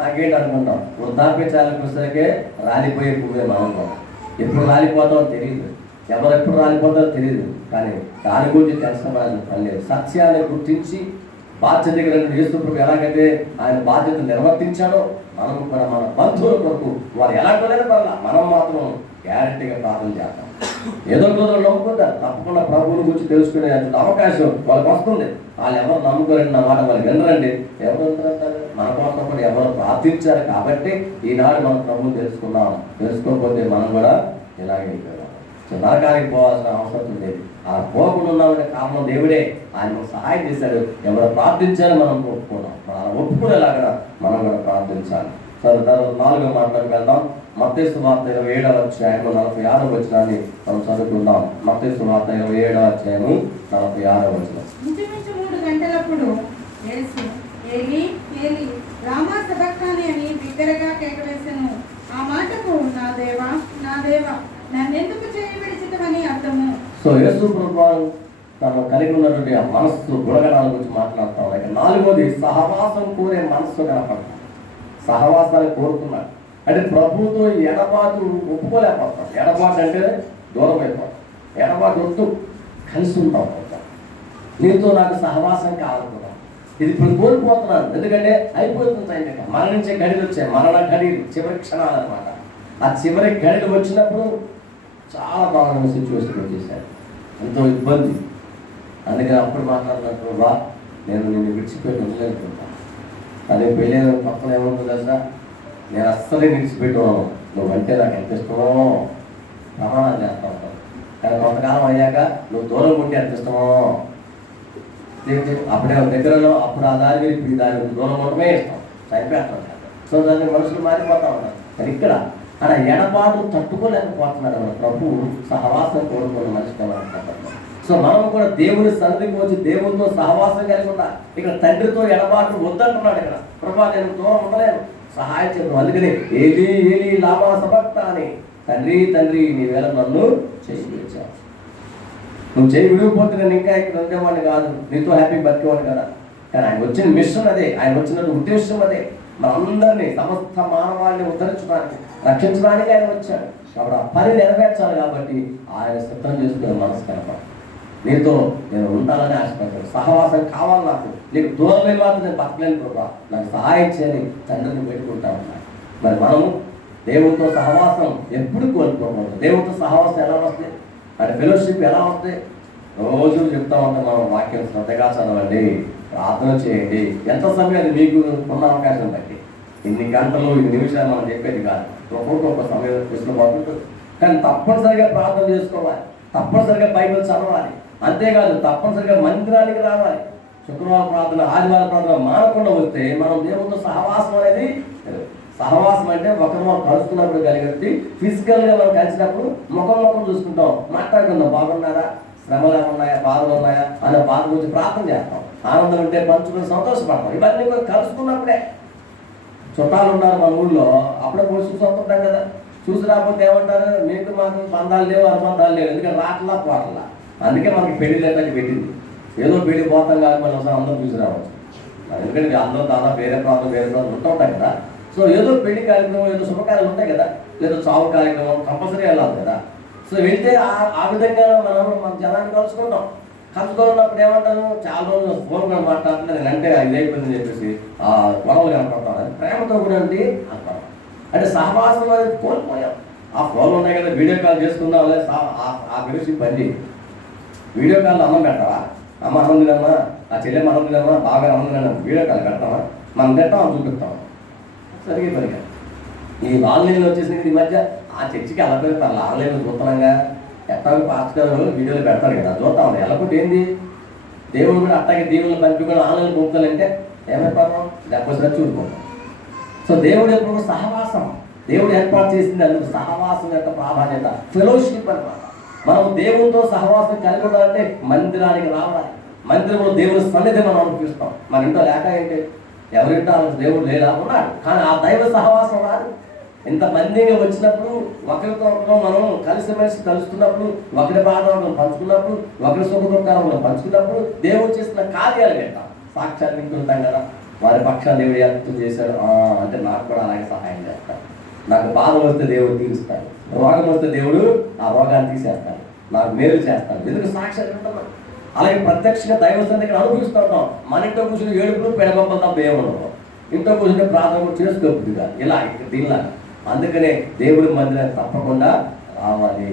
నాకేంటి అనుకుంటాం. వృద్ధాప్య చాలకు వచ్చేసరికి రాలిపోయే పువ్వే మనం కూడా. ఎప్పుడు రాలిపోతామో తెలియదు, ఎవరు ఎప్పుడు రాలిపోతారో తెలియదు. కానీ దాని గురించి తెలుసుకోవాలని పని లేదు. సత్యాన్ని గుర్తించి బాధ్యత యేసు ప్రభు ఎలాగైతే ఆయన బాధ్యత నిర్వర్తించాడో మనం కూడా మన బంధువుల కొరకు వారు ఎలాంటి పర్లా మనం మాత్రం గ్యారెంటీగా ప్రార్థన చేస్తాం. ఏదో రోజులు నమ్ముకుంటారు, తప్పకుండా ప్రభువుని గురించి తెలుసుకునే అవకాశం వాళ్ళకి వస్తుంది. వాళ్ళు ఎవరు నమ్ముకోరండి, నా మాట వాళ్ళు వినరండి. ఎవరు ఉంటారు? మన కోసం కూడా ఎవరు ప్రార్థించారు కాబట్టి ఈనాడు మనం ప్రభువుని తెలుసుకున్నాం. తెలుసుకోకపోతే మనం కూడా ఇలాగే అయిపోయాం. నరకానికి పోవాల్సిన అవసరం లేదు. ఆ పోకుండా ఉన్నామనే కారణం దేవుడే. ఆయన సహాయం చేశాడు. ఎవరు ప్రార్థించాలో మనం ఒప్పుకున్నాం. మనం ఒప్పుకునేలాగా మనం కూడా ప్రార్థించాలి. సరే, తర్వాత 4వ మాటలకు వెళ్దాం. మత్తయి సువార్త 27వ అధ్యాయము 46వ వచనాన్ని మనం చదువుకుందాం. మత్తయి సువార్త 27వ అధ్యాయము 46వ వచనం. ఇంచుమించు 3 గంటలప్పుడు యేసు ఏలీ ఏలీ లామా సబక్తాని అని బిగ్గరగా కేకవేసెను. ఆ మాటకు నా దేవా నా దేవా నన్నెందుకు చేయి విడిచితమని అర్థము. సో యేసు ప్రభువు తను కలిగి ఉన్నటువంటి ఆ మనస్సు గుణగణాల గురించి మాట్లాడుతాం. ఇక 4వది సహవాసం కోరే మనస్సు కనపడతాం. సహవాసాన్ని కోరుతున్నాడు అంటే ప్రభువుతో ఎడబాటు ఒప్పుకోలేకపోతాం. ఎడబాటు అంటే దూరం అయిపోతాం. ఎడబాటు వద్దు, కలిసి ఉంటాం. నీతో నాకు సహవాసం కావాలనుకున్నాం. ఇది ఇప్పుడు కోల్పోతున్నాను, ఎందుకంటే అయిపోతుంది టైం. మరణించే గడిలు వచ్చాయి, మరణ గడిలు, చివరి క్షణాలు అనమాట. ఆ చివరి గడిలు వచ్చినప్పుడు చాలా బాగా సిచ్యువేషన్ వచ్చేసారు, ఎంతో ఇబ్బంది. అందుకని అప్పుడు మాట్లాడుతున్నప్పుడు బా నేను నిన్ను విడిచిపెట్టి ఉండలేనుకుంటాను. అదే పెళ్ళైన పక్కన ఏముంటుంది కదా, నేను అస్సలే విడిచిపెట్టున్నాను, నువ్వంటే నాకు ఎంత ఇష్టమో ప్రమాణాలు చేస్తా ఉంటాను. కానీ కొంతకాలం అయ్యాక నువ్వు దూరం ఉంటే ఎంత ఇష్టమో అప్పుడే దగ్గరలో అప్పుడు ఆ దారి ఇప్పుడు దాని దూరం ఉండటమే ఇష్టం, చనిపోతాం. సో దాన్ని మనుషులు మారిపోతా ఉన్నారు. కానీ ఇక్కడ అలా ఎడబాటు తట్టుకోలేకపోతున్నాడు మన ప్రభు. సహవాసం కోరుకున్న మనిషి కలగడం. సో మనం కూడా దేవుని సన్నిధికి వచ్చి దేవునితో సహవాసం కలిగి ఉండాలి. ఇక్కడ తండ్రితో ఎడబాటు వద్దంటున్నాడు. ఇక్కడ ప్రభా నేను దూరం ఉండలేను, సహాయం చేయడం. అందుకని ఏలీ ఏలీ లామా సబక్తాని, తండ్రి తండ్రి నీ వేళ నన్ను చేసి విడిచావు. నువ్వు చేయి విడిగిపోతే నేను ఇంకా ఇక్కడ ఉండేవాడిని కాదు, నీతో హ్యాపీ బతికేవాడిని కదా. కానీ ఆయన వచ్చిన మిషన్ అదే, ఆయన వచ్చిన ఉద్దేశం అదే. మనందరినీ సమస్త మానవాళ్ళని ఉద్ధరించడానికి, రక్షించడానికి ఆయన వచ్చాడు. కాబట్టి ఆ పని నెరవేర్చాలి. కాబట్టి ఆయన సిద్ధం చేసుకునే మనసు కనపడాలి. నీతో నేను ఉండాలని ఆశపడ్డాను, సహవాసం కావాలి నాకు, నీకు దూరం లేని మాత్రం నేను బతకలేను ప్రభా, నాకు సహాయం చేయని తండ్రిని పెట్టుకుంటా ఉన్నాను. మరి మనము దేవునితో సహవాసం ఎప్పుడు కోల్పోకూడదు. దేవునితో సహవాసం ఎలా వస్తుంది అంటే ఫెలోషిప్ ఎలా వస్తుంది? రోజు చెప్తా ఉంటాం మనం, వాక్యం శ్రద్ధగా చదవండి, ప్రార్థన చేయండి. ఎంత సమయం అది మీకు ఉన్న అవకాశం బట్టి. ఇన్ని గంటలు ఇన్ని నిమిషాలు మనం చెప్పేది కాదు. ఒక్కొక్క సమయం వెసులుబాటు, కానీ తప్పనిసరిగా ప్రార్థన చేసుకోవాలి, తప్పనిసరిగా బైబిల్ చదవాలి. అంతేకాదు తప్పనిసరిగా మందిరానికి రావాలి. శుక్రవారం ప్రార్థన, ఆదివారం ప్రార్థన మానకుండా వస్తే మనం దేవునితో సహవాసం అనేది, సహవాసం అంటే ఒకరు కలుస్తున్నప్పుడు కలిగి ఫిజికల్గా మనం కలిసినప్పుడు ముఖం చూసుకుంటాం, మాట్లాడుకుందాం, బాగున్నారా, శ్రమలు ఉన్నాయా, బాధలు ఉన్నాయా అనే బాధ గురించి ప్రార్థన చేస్తాం, ఆనందం ఉంటే పంచుకుని సంతోషపడతాం. ఇవన్నీ కూడా కలుసుకున్నప్పుడే. చుట్టాలు ఉన్నారు మన ఊళ్ళో, అప్పుడే పోయి చూసి వస్తుంటాం కదా, చూసి రాకపోతే ఏమంటారు, మీకు మాకు బంధాలు లేవు, అనుబంధాలు లేవు, ఎందుకంటే రాట్లా పోటలా. అందుకే మనకి పెళ్లి లేదని పెట్టింది. ఏదో పెళ్లి పోతాం కాదు, మనం ఒకసారి అందరూ చూసి రావచ్చు. ఎందుకంటే అందరూ దాదాపు వేరే ప్రాంతం ఉంటుంటాం కదా. సో ఏదో పెళ్లి కార్యక్రమం, ఏదో శుభకార్యాలు ఉంటాయి కదా, లేదా చావు కార్యక్రమం కంపల్సరీ వెళ్ళాలి కదా. సో వెళ్తే ఆ విధంగా మన జనాన్ని కలుసుకున్నప్పుడు ఏమంటాను, చాలా రోజులు ఫోన్ కూడా మాట్లాడుతున్నా, నేనంటే ఇది అయిపోయిందని చెప్పేసి ఆ గొడవలు కనపడతాను. ప్రేమతో కూడా అంటాం. అంటే సహవాసం అనేది కోల్పోయాం. ఆ ఫోన్లు ఉన్నాయి కదా, వీడియో కాల్ చేసుకుందాం, లేదా ఆ గురించి పని వీడియో కాల్ అన్నం పెట్టావా, అమ్మ అన్నం తినమ్మా, ఆ చెల్లెమ్మ అన్నం తినమ్మా, బాగా అన్నం తినమ్మా, వీడియో కాల్ పెడతామా, మనం తింటాం చూపిస్తాం. సరిగ్గా పనిగా ఈ ఆన్లైన్లో వచ్చేసింది ఈ మధ్య. ఆ చర్చికి వెళ్ళకపోతే ఆన్లైన్లో చూస్తున్నాగా, ఎట్లా పాస్ట్ గారు వీడియోలు పెడతారు కదా, చూస్తాం. వెళ్ళకపోతే ఏంది, దేవుడు కూడా అట్టాగే దేవుళ్ళు పంపించుకొని ఆన్లైన్ పంపుతానంటే ఏమైపోతాం, లేకపోతే చూడుకుంటాం. సో దేవుడు ఎప్పుడు సహవాసం, దేవుడు ఏర్పాటు చేసింది అందుకు సహవాసం యొక్క ప్రాధాన్యత, ఫెలోషిప్ అన్నమాట. మనం దేవునితో సహవాసం కలిగి ఉండాలంటే మందిరానికి రావాలి. మందిరంలో దేవుని సన్నిధి మనం అనిపిస్తాం. మన ఇంట్లో లేక ఏంటి, ఎవరింటో దేవుడు లేదా ఉన్నాడు, కానీ ఆ దైవ సహవాసం రాదు. ఇంతమందిగా వచ్చినప్పుడు ఒకరితో ఒకరు మనం కలిసిమెలిసి కలుస్తున్నప్పుడు, ఒకరి బాధ మనం పంచుకున్నప్పుడు, ఒకరి సుఖ దుఃఖాలు మనం పంచుకున్నప్పుడు దేవుడు చేసిన కార్యాలు పెట్టాం, సాక్షాత్ వింటుంటాం కదా. వారి పక్షాన్ని దేవుడు ఎంత చేశాడు అంటే నాకు కూడా అలాగే సహాయం చేస్తాడు. నాకు బాధ వస్తే దేవుడు తీరుస్తాడు, రోగం వస్తే దేవుడు ఆ రోగాన్ని తీసేస్తాడు, నాకు మేలు చేస్తాడు. ఎందుకు సాక్షాత్ వింటున్నాం. అలాగే ప్రత్యక్షంగా దైవ సన్నిధిని అనుభవిస్తూ ఉంటాం. మన ఇంట్లో కూర్చుని ఏడుపులు పెడగొప్పలు తప్ప ఏముండవు. ఇంట్లో కూర్చుంటే ప్రార్థన కూడా చేసుకోవద్దుగా ఇలా దీనిలాగా. అందుకనే దేవుడి మందిరానికి తప్పకుండా రావాలి.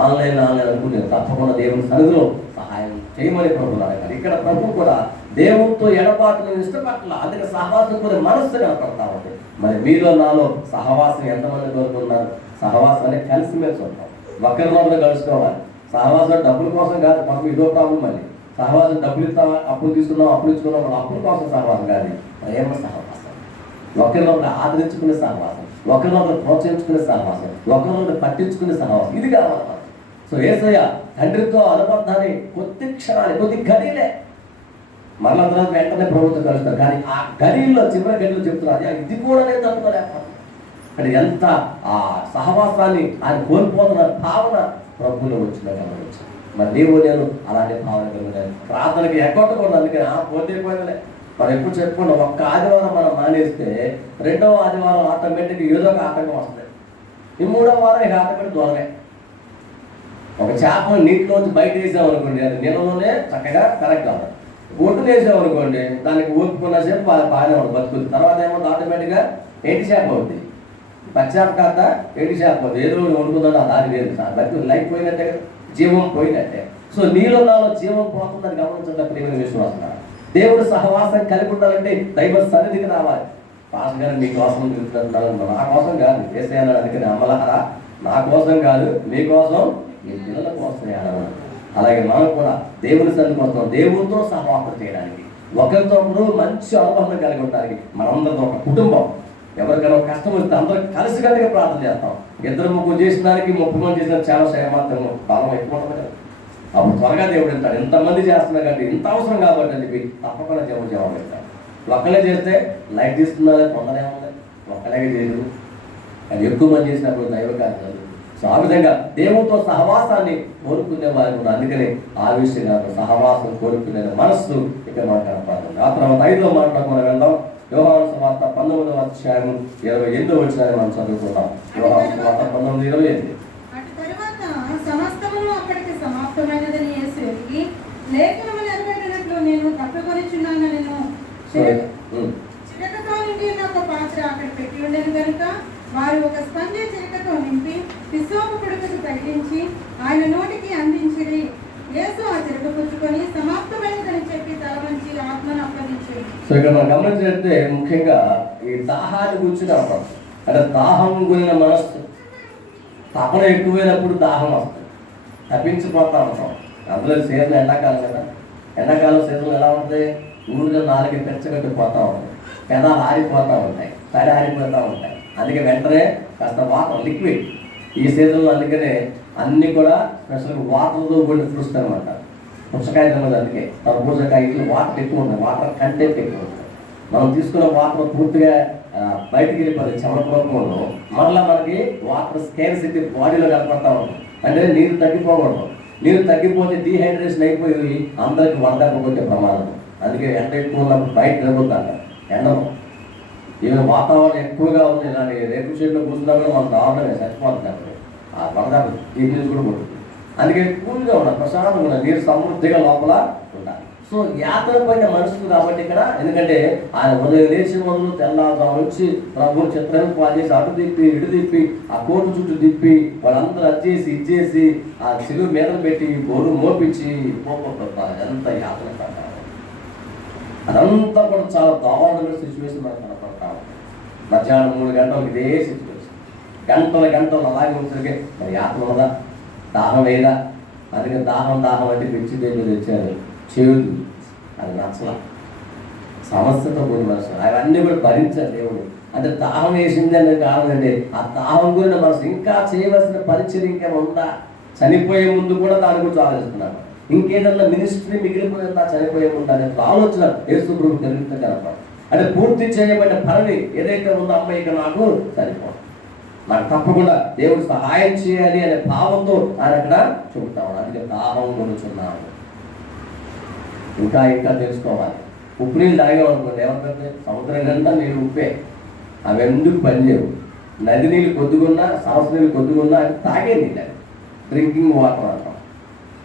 ఆన్లైన్ అనుకుంటే తప్పకుండా దేవుని సన్నిధిలో సహాయం చేయమని ప్రభువులు అడగాలి. ఇక్కడ ప్రభు కూడా దేవునితో ఎడబాటును ఇష్టపట్ల, అందుకే సహవాసం కూడా మనస్సు కనపడతా ఉంది. మరి మీలో నాలో సహవాసం ఎంతమంది కోరుకున్నారు? సహవాసాన్ని కలిసిమెలిసి ఉంటాం, ఒకరినొకరు కలుసుకోవాలి. సహవాసం డబ్బుల కోసం కాదు, మనకు ఇదో ప్రాబ్లం. మళ్ళీ సహవాసం డబ్బులు ఇస్తావా, అప్పులు తీసుకున్నాం, అప్పులు ఇచ్చుకున్నాం, అప్పుల కోసం సహవాసం కాదు, ప్రేమ సహవాసం, ఒకరినొకరు ఆదరించుకునే సహవాసం, ఒకరినొకరు ప్రోత్సహించుకునే సహవాసం, ఒకరినొకరు పట్టించుకునే సహవాసం, ఇది కావాలి. సో యేసయ్య తండ్రితో అనుబంధాన్ని కొద్ది క్షణాలు, కొద్ది గడిలే, మరల తర్వాత వెంటనే ప్రభుత్వం కలుస్తారు. కానీ ఆ గడిలో చివరి గడిలో చెప్తున్నారు, ఇది కూడా నేను తట్టుకోలేకపోతున్నాను. అంటే ఎంత ఆ సహవాసాన్ని ఆయన కోల్పోతున్న భావన ప్రభువులో వచ్చిన గమనించాను. మరి నీవు నేను అలాంటి భావన కలిగినాను. ప్రార్థనకి ఎగ్గొట్టకూడదు. అందుకని పోతే మనం ఎప్పుడు చెప్పుకున్నాం, ఒక్క ఆదివారం మనం మానేస్తే రెండవ ఆదివారం ఆటోమేటిక్గా ఏదో ఒక ఆటంకం వస్తుంది. ఈ మూడవ వారం ఇక ఆటోమేటిక్ దూరమే. ఒక చేపను నీటిలోంచి బయట వేసామనుకోండి, అది నీళ్ళలోనే చక్కగా కరెక్ట్ అవ్వదు. ఒడ్డు వేసామనుకోండి, దానికి ఓపుకున్న సేపు బాగానే ఉంటుంది, బతుకుతుంది. తర్వాత ఏమో ఆటోమేటిక్గా ఎండి చేప అవుతుంది. పచ్చేప కాక ఎండి చేప అవుతుంది. ఏదో వండుకుందంటే ఆ దారి లేదు, బతుకు లైఫ్ పోయినట్టే, జీవం పోయినట్టే. సో నీలో నాలో జీవం పోతుందని గమనించడం ప్రేమ విశ్వాసం. దేవుడు సహవాసం కలిగి ఉండాలంటే దైవ సన్నిధికి రావాలి. పాస్ గారు మీకోసం తిరుగుతుంటారు, నా కోసం కాదు, వేసేయాలని. అందుకని అమ్మలారా, నా కోసం కాదు, మీకోసం, మీ పిల్లల కోసం వేయాలన్నారు. అలాగే మనం కూడా దేవుని సన్నిధి కోసం, దేవునితో సహవాసం చేయడానికి, ఒకరితో ఒకరు మంచి అనుబంధం కలిగి ఉండడానికి, మనందరితో ఒక కుటుంబం. ఎవరికైనా కష్టం వస్తే అందరూ కలిసికట్టుగా ప్రార్థన చేస్తాం. ఇద్దరు ముగ్గురు చేసిన దానికి 30 మంది చేసిన చాలా శ్రమాత్రం కాలం ఎక్కువ ఉంటుంది కదా. అప్పుడు త్వరగా దేవుడు అంటాడు, ఇంతమంది చేస్తున్నారు కాబట్టి, ఇంత అవసరం కాబట్టి అని చెప్పి తప్పకుండా దేవుడు జవాబు పెడతాడు. ఒక్కలే చేస్తే లైట్ తీసుకున్నారే తొందరగా ఉంది, ఒక్కలేగా చేయదు. అది ఎక్కువ మంది చేసినప్పుడు దైవ కార్యాలు. సో ఆ విధంగా దేవునితో సహవాసాన్ని కోరుకునే వారు కూడా. అందుకని ఆ విషయంగా సహవాసం కోరుకునే మనస్సు ఇక్కడ మనకు కనపడుతుంది. ఆ తర్వాత 5వ మాటలో మనం వెళ్దాం. యోహాను సువార్త 19వ అధ్యాయం 28వ వచనాన్ని మనం చదువుకుందాం. యోహాను సువార్త 19:28. సమస్తమును అక్కడికి సమాప్తమైనదని యేసు ఎరిగి, లేఖనము నెరవేరినట్లు నేను తప్పుకొనిచున్నాను. నేను చిరకతో నిండి ఒక పాత్ర అక్కడ పెట్టి ఉండేది కనుక వారు ఒక స్పంజి చిరకతో నింపి పిసోపు కొడుకుకు తగిలించి ఆయన నోటికి అందించిరి. యేసు ఆ చిరక పుచ్చుకొని సమాప్తమైనదని చెప్పి తల వంచి ఆత్మను అప్పగించాడు. సో ఇక్కడ మనం గమనించినట్లయితే ముఖ్యంగా ఈ దాహాన్ని కూర్చుని అంటాం. అంటే దాహం గురిన మనస్సు, తపన ఎక్కువైనప్పుడు దాహం వస్తుంది, తప్పించిపోతా ఉంటాం. అందులో సీజన్ ఎండాకాలం కదా. ఎండాకాలం సీజన్ ఎలా ఉంటుంది? ఊరిలో నాలుగు పెచ్చగట్టిపోతూ ఉంటాయి, పెదాలు ఆరిపోతూ ఉంటాయి, తడి ఆరిపోతూ ఉంటాయి. అందుకే వెంటనే కాస్త వాటర్ లిక్విడ్ ఈ సీజన్లో, అందుకనే అన్నీ కూడా స్పెషల్గా వాటర్తో కూడిన ఫ్రూట్స్ అనమాట. పుచ్చకాయ తిన్నది అందుకే, తర్బూజకాయ ఇట్లా వాటర్ ఎక్కువ ఉంటుంది, వాటర్ కంటెంట్ ఎక్కువ ఉంటుంది. మనం తీసుకున్న వాటర్ పూర్తిగా బయటికి వెళ్ళిపోతుంది చెమట రూపంలో, మళ్ళీ మనకి వాటర్ స్కేర్సిటీ బాడీలో కనపడతా ఉంటుంది. అంటే నీరు తగ్గిపోకూడదు. నీరు తగ్గిపోతే డీహైడ్రేషన్ అయిపోయి అందరికి వడదెబ్బకొచ్చే ప్రమాదం. అందుకే ఎండ ఎక్కువ ఉన్నప్పుడు బయట తిరుగుతాంట ఎండలో. ఈవెన్ వాతావరణం ఎక్కువగా ఉంది, ఇలాంటి రేపు షేడ్లో కూర్చున్నా కూడా మనం దారుణంగా చచ్చిపోతుంది. అప్పుడు ఆ వడదెబ్బ దీని నుంచి కూడా పడుతుంది. అందుకే కూల్గా ఉండాలి, ప్రశాంతంగా ఉండాలి, నీరు సమృద్ధిగా లోపల ఉండాలి. సో యాత్ర పైన మనుషులు కాబట్టి ఇక్కడ, ఎందుకంటే ఆయన ఉదయం లేచి మొదలు తెల్లారుజాము వచ్చి ప్రభు చిత్రాన్ని పాలు చేసి అటు తిప్పి ఇటు తిప్పి ఆ కోటు చుట్టూ తిప్పి వాళ్ళందరూ అచ్చేసి ఇచ్చేసి ఆ సిలువు మీద పెట్టి గోరు మోపించి ఎంత యాత్ర ప్రకారం అదంతా కూడా చాలా దారుణమైన సిచ్యువేషన్ మనకు కనపడతా ఉంటుంది. మధ్యాహ్నం 3 గంటలకు ఇదే సిచ్యువేషన్, గంటలు అలాగే ఉంచరికే మరి యాత్ర ఉన్నదా? దాహం లేదా? అందుకే దాహం అంటే పిచ్చి దేవుడు తెచ్చారు, చేదు, అది నచ్చల, సమస్యతో కూడిన మనసు, అవన్నీ కూడా భరించారు దేవుడు. అంటే దాహం వేసింది అనే కారణం అండి. ఆ దాహం గురిన మనసు ఇంకా చేయవలసిన పరిచయం ఇంకా ఉందా? చనిపోయే ముందు కూడా దాని గురించి ఆలోచిస్తున్నాను. ఇంకేదన్నా మినిస్ట్రీ మిగిలిపోయిందా చనిపోయే ముందు అనే ఆలోచన యేసు ప్రభువు కలిగితే కనపడ. అంటే పూర్తి చేయబడిన పనిని ఏదైతే ఉందో, అమ్మాయి ఇక నాకు సరిపోదు, నాకు తప్పకుండా దేవుడు సహాయం చేయాలి అనే భావంతో ఆయన అక్కడ చెబుతా ఉన్నాడు. అందుకే దాహం కొనుచున్నాను, ఇంకా తెలుసుకోవాలి. ఉప్పు నీళ్ళు తాగేమనుకోండి, ఏమంటే సముద్రం కంటే నీళ్ళు ఉప్పే, అవి ఎందుకు పనిచేయవు. నది నీళ్ళు కొద్దుకున్నా, సరస్సు నీళ్ళు కొద్దుకున్నా అవి తాగే నీళ్ళు, డ్రింకింగ్ వాటర్ అంటాం.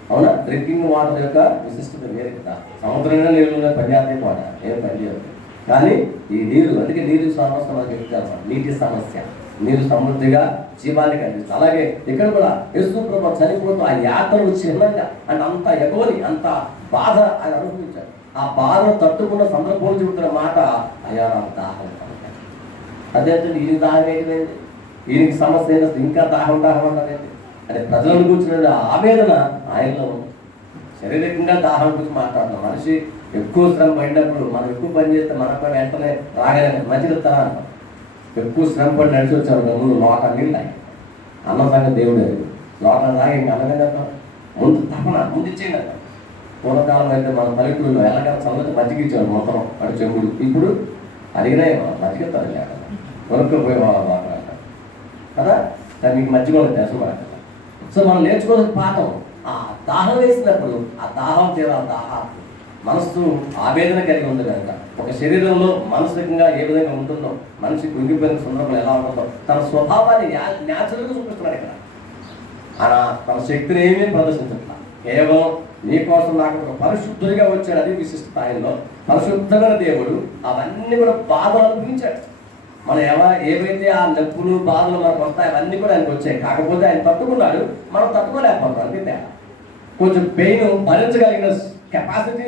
అవునా? డ్రింకింగ్ వాటర్ యొక్క విశిష్టత వేరే కదా. సముద్రంగా నీళ్ళు పనిచేస్తే పోట ఏం పనిచేయదు. కానీ ఈ నీరు, అందుకే నీరు సమస్య మనకు చెప్తారు, నీటి సమస్య. నీరు సమృద్ధిగా జీవానికి అందిస్తుంది. అలాగే ఇక్కడ కూడా యేసు ప్రభువు చనిపోతూ ఆ యాత్రలు చిన్నగా అంటే అంత ఎగవని, అంత బాధ ఆయన అనుభవించాడు. ఆ బాధను తట్టుకున్న సందర్భంలో చెబుతున్న మాట, అయ్యా నాకు దాహం. అదే ఈయనకి దాహం ఏంటండి? ఈయనకి సమస్య ఏంటి? ఇంకా దాహం అన్నదండి. అంటే ప్రజలను కూర్చున్న ఆవేదన ఆయనలో ఉంది. శారీరకంగా దాహం గురించి మాట్లాడుతున్నాం. మనిషి ఎక్కువ శ్రమ పడినప్పుడు, మనం ఎక్కువ పని చేస్తే మన పని వెంటనే రాగానే మంచిది తరా అంటాం. ఎక్కువ శ్రమ పడి నడిచి వచ్చాను ముందు లోట నీళ్ళు అన్నం సంగతి దేవుడు లోట తాగి ఇంకా అన్నమే చెప్తాం. ముందు తపన ముందు ఇచ్చేయండి అంటాం. పూర్వకాలం అయితే మన పల్లెటూరులో ఎలాగైనా చల్లటి మజ్జిగ ఇచ్చారు మొత్తం అటు చెంబుడు. ఇప్పుడు అడిగినా మజ్జిగతారు లేక కొనుక్కపోయే మాట్లాడతారు కదా. మీకు మజ్జిగ ఉంది తెలుసు మాట. సో మనం నేర్చుకోవాల్సిన పాఠం, ఆ దాహం వేసినప్పుడు ఆ దాహం తీరాలి. దాహం మనస్సు ఆవేదన కలిగి ఉంది కనుక, ఒక శరీరంలో మానసికంగా ఏ విధంగా ఉంటుందో, మనిషి కృంగిపోయిన సందర్భంలో ఎలా ఉంటుందో తన స్వభావాన్ని న్యాచురల్గా చూపిస్తున్నాడు ఇక్కడ. ఆయన తన శక్తిని ఏమీ ప్రదర్శించట్లా, కేవలం నీ కోసం నాకు ఒక పరిశుద్ధుడిగా వచ్చాడు. అది విశిష్ట ఆయనలో పరిశుద్ధమైన దేవుడు అవన్నీ కూడా బాధలు అనుభవించాడు. మనం ఏవైతే ఆ నొప్పులు బాధలు మనకు వస్తాయి అవన్నీ కూడా ఆయనకు వచ్చాయి. కాకపోతే ఆయన తట్టుకున్నాడు, మనం తట్టుకోలేకపోతున్నాం. అంతే తేడా. కొంచెం పెయిన్ భరించగలిగిన కెపాసిటీ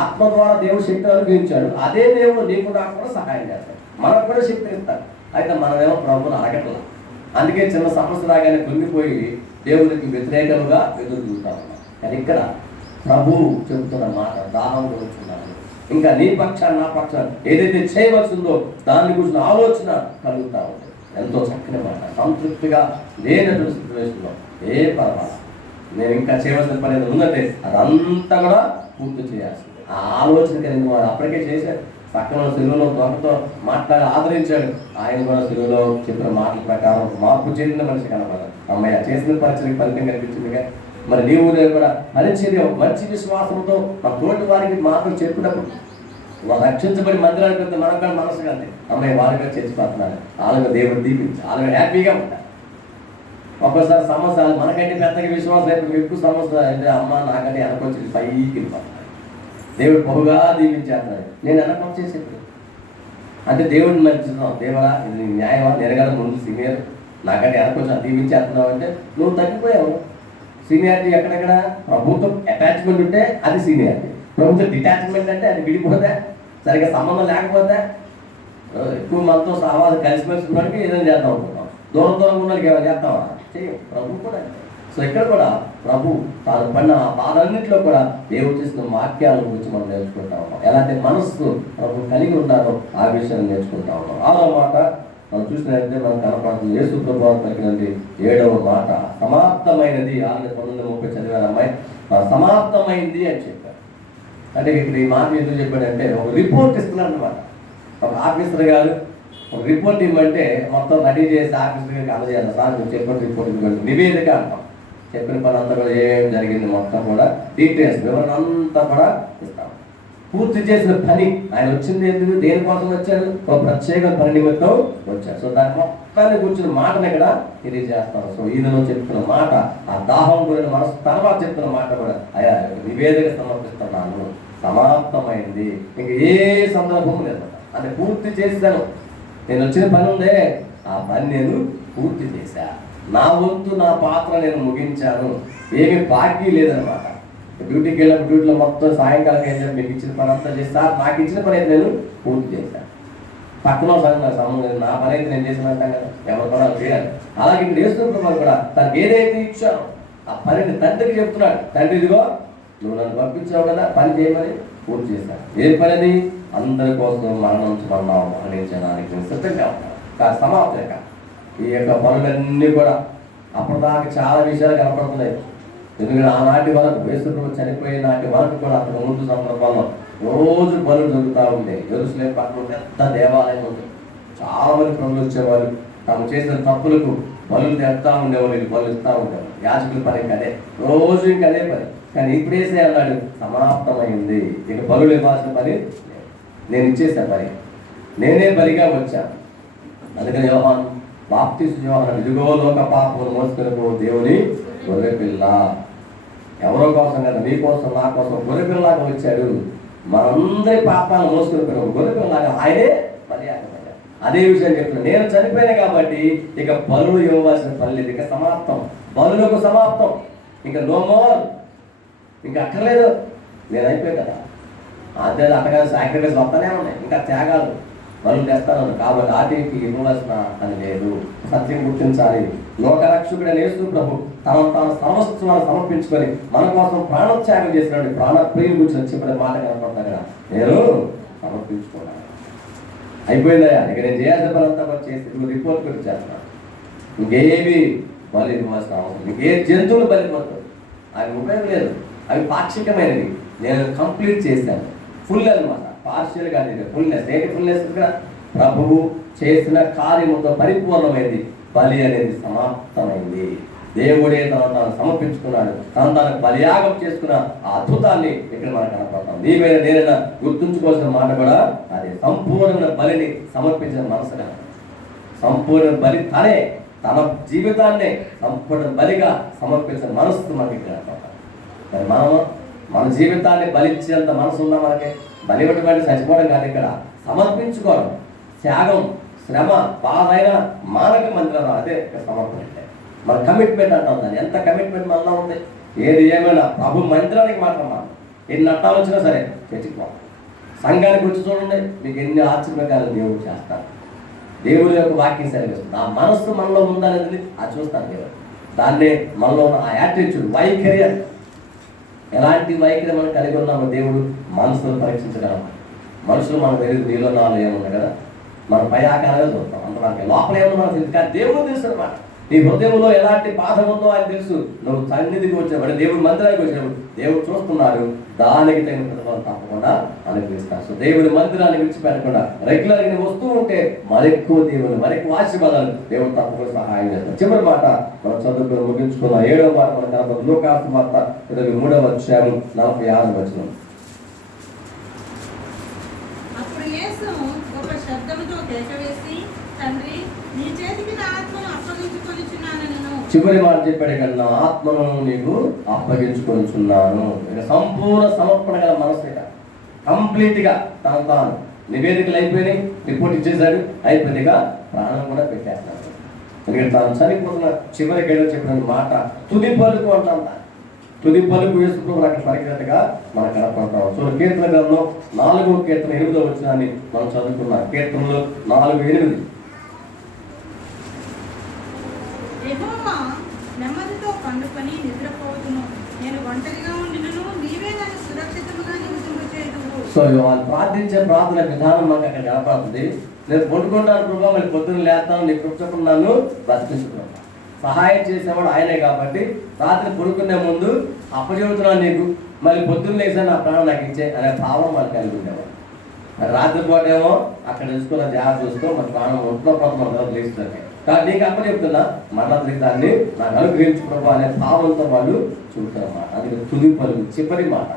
ఆత్మ ద్వారా దేవుడు శక్తి అనుభవించాడు. అదే దేవుడు నీకు నాకు కూడా సహాయం చేస్తాడు, మనకు కూడా శక్తిని ఇస్తాడు. అయితే మనమేమో ప్రభువును అడగట్లా. అందుకే చిన్న సమస్య రాగానే కుంగిపోయి దేవుడికి వ్యతిరేకంగా ఎదురు చూస్తా ఉన్నాం. కానీ ఇక్కడ ప్రభువు చెబుతున్న మాట, దాహం కూర్చున్నాను, ఇంకా నీ పక్షాన్ని నా పక్షాన్ని ఏదైతే చేయవలసిందో దాని గురించి ఆలోచన కలుగుతూ ఉంటుంది. ఎంతో చక్కని మాట. సంతృప్తిగా లేనటువంటి సిచ్యువేషన్లో ఏ పర్వాలేదు, నేను ఇంకా చేయవలసిన పని ఏదో ఉందంటే అదంతా కూడా పూర్తి చేయాల్సింది. ఆ ఆలోచన కలిగిన వాడు అప్పటికే చేశాడు. పక్కన సిలువలో దొంగతో మాట్లాడి ఆదరించాడు. ఆయన కూడా సిలువలో చెప్పిన మాటల ప్రకారం మార్పు చెందిన మనిషి కనపడాలి. అమ్మాయి చేసిన పరిచయకి ఫలితం కనిపించిందిగా. మరి నీవు కూడా పరిచర్య మంచి విశ్వాసంతో మా తోటి వారికి మాటలు చెప్పినప్పుడు వాళ్ళు రక్షించబడి మందిరానికి వెళ్తే మనకు కానీ మనసు కానీ అమ్మాయి వారిగా చచ్చిపోతున్నారు, వాళ్ళగా దేవుడు దీపించి వాళ్ళగా హ్యాపీగా ఉంటారు. ఒక్కోసారి సమస్యలు మనకంటే పెద్దగా విశ్వాసం అయితే ఎక్కువ సమస్య అంటే అమ్మ నాకంటే వెనకొచ్చి పైకి వెళ్ళిపోతున్నారు. దేవుడు బహుగా దీవించేస్తున్నాడు. నేను వెనకొచ్చేసేప్పుడు అంటే దేవుడిని మంచిస్తున్నావు, దేవుడా ఇది నీ న్యాయమా, నేను కదా ముందు సీనియర్, నాకంటే వెనకొచ్చి దీవించేస్తున్నావు అంటే నువ్వు తగ్గిపోయావు. సీనియారిటీ ఎక్కడెక్కడ? ప్రభుత్వం అటాచ్మెంట్ ఉంటే అది సీనియారిటీ, ప్రభుత్వం డిటాచ్మెంట్ అంటే అది విడిపోతే, సరిగ్గా సంబంధం లేకపోతే ఎక్కువ మనతో సహవాసం కలిసిమెలిసి ఉన్నాడికి ఏదైనా చేద్దాం అనుకుంటాం, దూరం దూరంగా ఉన్నాడికి ఏమైనా చేస్తామా? చేయం. ప్రభు కూడా అంతే. సో ఇక్కడ కూడా ప్రభు తాను పడిన బాధన్నింటిలో కూడా దేవుడు చేసిన వాక్యాల గురించి మనం నేర్చుకుంటా ఉన్నాం. ఎలాంటి మనస్సు ప్రభు కలిగి ఉన్నారో ఆ విషయాన్ని నేర్చుకుంటా ఉన్నాం. 6వ మాట మనం చూసినట్లయితే మనకు కనపడుతుంది. యేసు ప్రభువు పలికినది 7వ మాట సమాప్తమైనది. 6:19-30 చదివారు అమ్మాయి. సమాప్తమైంది అని చెప్పారు. అంటే ఇక్కడ ఈ మాట ఎందుకు చెప్పాడంటే ఒక రిపోర్ట్ ఇస్తున్నాడు అనమాట. ఒక ఆఫీసర్ గారు ఒక రిపోర్ట్ ఇవ్వమంటే మొత్తం రెడీ చేసి ఆఫీసర్ గారికి అందజేయాలి. సార్ మీరు చెప్పిన రిపోర్ట్ ఇవ్వండి, నివేదిక అంటాం. చెప్పిన పని అంతా కూడా ఏమేమి జరిగింది మొత్తం కూడా డీటెయిల్స్ వివరణ అంతా కూడా ఇస్తాం. పూర్తి చేసిన పని ఆయన వచ్చింది ఎందుకు, దేనికోసం వచ్చాడు? ఒక ప్రత్యేక పని నిమిత్తం వచ్చాడు. సో దాని మొత్తాన్ని కూర్చున్న మాటను ఇక్కడ తెలియజేస్తాను. సో ఈయనలో చెప్తున్న మాట ఆ దాహం గురించి మనసు తర్వాత చెప్తున్న మాట కూడా అయ్యా నివేదిక సమర్పిస్తున్నాను, సమాప్తమైంది, ఇంక ఏ సందర్భం లేదు. అంటే పూర్తి చేశాను. నేను వచ్చిన పని ఉందే ఆ పని నేను పూర్తి చేశా. నా వంతు నా పాత్ర నేను ముగించాను. ఏమీ బాకీ లేదనమాట. డ్యూటీకి వెళ్ళినప్పుడు డ్యూటీలో మొత్తం సాయంకాలం ఏం చెప్పి మీకు ఇచ్చిన పని అంతా చేస్తా, నాకు ఇచ్చిన పని అయితే నేను పూర్తి చేశాను. పక్కన సగం నాకు సంబంధం లేదు, నా పని అయితే నేను చేసిన అంటాం కదా, ఎవరి పని చేయాలి. అలాగే ఇక్కడ వేస్తున్న కూడా తనకి ఏదైతే ఇచ్చానో ఆ పనిని తండ్రికి చెప్తున్నాడు. తండ్రి ఇదిగో నువ్వు నన్ను పంపించావు కదా, పని చేయమని పూర్తి చేశాను. ఏం పని అది? అందరి కోసం మరణించమన్నావు, మరణించడానికి సిద్ధంగా ఉన్నాను. కానీ సమాప్తం ఈ యొక్క పనులన్నీ కూడా అప్పటిదాకా చాలా విషయాలు కనపడుతున్నాయి. ఎందుకంటే ఆనాటి వరకు యేసుప్రభువు చనిపోయిన నాటి వరకు కూడా అతను ముందు సందర్భంలో రోజు బలులు జరుగుతూ ఉంటాయి. యెరూషలేము పక్కన పెద్ద దేవాలయం ఉంది. చాలా మంది ప్రభులు వచ్చేవాళ్ళు. తాము చేసిన తప్పులకు బలులు తెస్తా ఉండేవాళ్ళు, వీళ్ళు బలు ఇస్తూ ఉండేవాళ్ళు. యాజకుల పని ఇంకా అదే, రోజు ఇంకా అదే పని. కానీ ఇప్పుడేసే అన్నాడు సమాప్తమైంది, ఇక బలులు ఇవ్వాల్సిన పని నేను ఇచ్చేసా పని, నేనే బలిగా వచ్చాను. అందుకని యోహాను బాప్తిస్మం యోహాను ఇదిగో లోక పాపమును మోసుకొని దేవుని గొర్రెపిల్ల, ఎవరో కోసం కదా, నీ కోసం నా కోసం గొర్రెపిల్లలాగా వచ్చాడు. మనందరి పాపాలను మోసుకొని గొర్రెపిల్లలాగా ఆయనే బలియాగపడ్డాడు. అదే విషయం చెప్తున్నాను. నేను చనిపోయాను కాబట్టి ఇక బలులు ఇవ్వవలసిన పని లేదు, ఇక సమాప్తం, బలులకు సమాప్తం, ఇంకా నో మోర్, ఇంకా అక్కర్లేదు, నేను అయిపోయాను కదా. అంతే అట్టగా సాక్రిఫైస్ వస్తానే ఉన్నాయి, ఇంకా త్యాగాలు బలు తెస్తాను కాబట్టి ఆటికి ఇవ్వవలసిన అని లేదు. సత్యం గుర్తించాలి. లోకరక్షకుడైన యేసు ప్రభు తాను సర్వస్వాన్ని సమర్పించుకొని మన కోసం ప్రాణత్యాగం చేసినాడు. ప్రాణ ప్రియుల గురించి చెప్పిన మాట కనపడతా కదా, నేను సమర్పించుకున్నాను, అయిపోయిందయ్యా, ఇక నేను చేయాల్సిన పని అంతా కూడా చేసి నువ్వు రిపోర్ట్ పెట్టి చేస్తున్నాను. ఇంకేమి బలి ఇవ్వాల్సిన అవసరం, ఇంకే జంతువులు బలిపోతావు, అవి ఉపయోగం లేదు, అవి పాక్షికమైనవి. నేను కంప్లీట్ చేశాను, ఫుల్ అనమాట, పార్షియల్ కాదు, ఫుల్నెస్. ఏంటి ఫుల్నెస్? ప్రభువు చేసిన కార్యముతో పరిపూర్ణమైంది. బలి అనేది సమాప్తమైంది. దేవుడే తాను సమర్పించుకున్నాడు, తాను బలియాగం చేసుకున్న ఆ అద్భుతాన్ని ఇక్కడ మనకు కనపడతాం. నీవైనా నేనైనా గుర్తుంచుకోవాల్సిన మాట కూడా అదే, సంపూర్ణమైన బలిని సమర్పించిన మనసు కదా. సంపూర్ణ బలి తనే, తన జీవితాన్ని సంపూర్ణ బలిగా సమర్పించిన మనసు మనకి కనపడతాం. మరి మన జీవితాన్ని బలిచ్చేంత మనసు ఉందా మనకి? బలి ఇవ్వడం చచ్చిపోవడం కాదు, ఇక్కడ సమర్పించుకోవడం, త్యాగం, శ్రమ, బాధ అయినా మానక మందిరం, అదే సమర్పణ అంటే. మన కమిట్మెంట్ అంటాం దాన్ని. ఎంత కమిట్మెంట్ మనలో ఉంది. ఏది ఏమైనా ప్రభు మందిరానికి మాత్రం మనం ఎన్ని అట్టాలు వచ్చినా సరే చచ్చిపోవాలి. సంఘానికి వచ్చి చూడండి, మీకు ఎన్ని ఆశ్చర్యకాలు దేవుడు చేస్తారు. దేవుడి యొక్క వాక్యం సెలవిస్తుంది. ఆ మనస్సు మనలో ఉందనేది అది చూస్తాను దేవుడు. దాన్నే మనలో ఉన్న ఆ యాటిట్యూడ్, వైఖరి అంటే ఎలాంటి వైఖరి మనం కలిగి ఉన్నామో దేవుడు మనసును పరీక్షించగలం. మనుషులు మనకు తెలియదు, నీలో నాలో ఏముంది కదా, మనం పై ఆకారంగా చూస్తాం, అంత మనకి లోపల ఏమన్నా మనకు తెలుసు. కానీ దేవుడు తెలుసు అనమాట. నీ హృదయంలో ఎలాంటి బాధ ఉందో ఆయన తెలుసు. నువ్వు సన్నిధికి వచ్చినప్పుడు, దేవుడు మందిరానికి వచ్చినప్పుడు దేవుడు చూస్తున్నాడు, దానికి తగిన ప్రతిఫలం తప్పకుండా అనుగ్రహిస్తాడు. సో దేవుడి మందిరాన్ని విడిచిపెట్టకుండా రెగ్యులర్గా నువ్వు వస్తూ ఉంటే మరెక్కువ దేవుని మరెక్కువ ఆశీర్వాదాలు దేవుడు తప్పకుండా సహాయం చేస్తాడు. చివరి మాట మనం చదువుకుని ముగించుకున్న 7వ మాట మన కనపడ లూకాసు వార్త 23వ అధ్యాయం 46వ వచనం. అప్పుడు యేసు గొప్ప శబ్దముతో కేకవేసి, తండ్రి నీ చేతికి నా ఆత్మను అప్పగించుకొనిచున్నానను. చివరి మాట చెప్పాడు ఇక్కడ, నా ఆత్మను నీకు అప్పగించుకొనిచున్నాను. ఇక సంపూర్ణ సమర్పణ గల మనసు, కంప్లీట్గా తాను నివేదికలు అయిపోయినాయి, రిపోర్ట్ ఇచ్చేసాడు, అయిపోయిందిగా ప్రాణం కూడా పెట్టేస్తాడు. ఎందుకంటే తాను చనిపోతున్న చివరికి చెప్పిన మాట తుది పలుకు అంటాం. తుది పలుకు యేసుప్రభు అక్కడ పలికినట్టుగా మనం కనపడతాం. సో కీర్తన గ్రంథం 4వ కీర్తన 8వ వచనాన్ని మనం చదువుకున్నాం. కీర్తనలో 4:8. యెహోవా నెమ్మదితో పండుకొని నిద్రపోతును, నేను ఒంటరిగా ఉండినను నీవే నన్ను సురక్షితంగా నివసింపచేయుదువు. సో వాళ్ళు ప్రార్థించే ప్రార్థన విధానం మాకు అక్కడ కనపడుతుంది. నేను పడుకుంటాను ప్రభావ, మళ్ళీ పొద్దున్న లేస్తాను, నీ కృప నన్ను బ్రతికించుకున్నాను. సహాయం చేసేవాడు ఆయనే కాబట్టి రాత్రి పడుకునే ముందు అప్పచెబుతున్నాను నీకు, మళ్ళీ పొద్దున్న లేసా నా ప్రాణం నాకు ఇచ్చే అనే భావం వాళ్ళు కలిగి ఉండేవాడు. రాత్రిపూట ఏమో అక్కడ చూసుకున్న జాగ్రత్త చూసుకో, మన ప్రాణం ఒంట్లో పోతే మన తర్వాత లేస్తుంది కాబట్టి నీకు అప్పచెప్తున్నా, మరలా దాన్ని నాకు అనుగ్రహించు ప్రభావ అనే భావంతో వాళ్ళు చూపుతారన్నమాట. అది తుది పలుకు, చివరి మాట.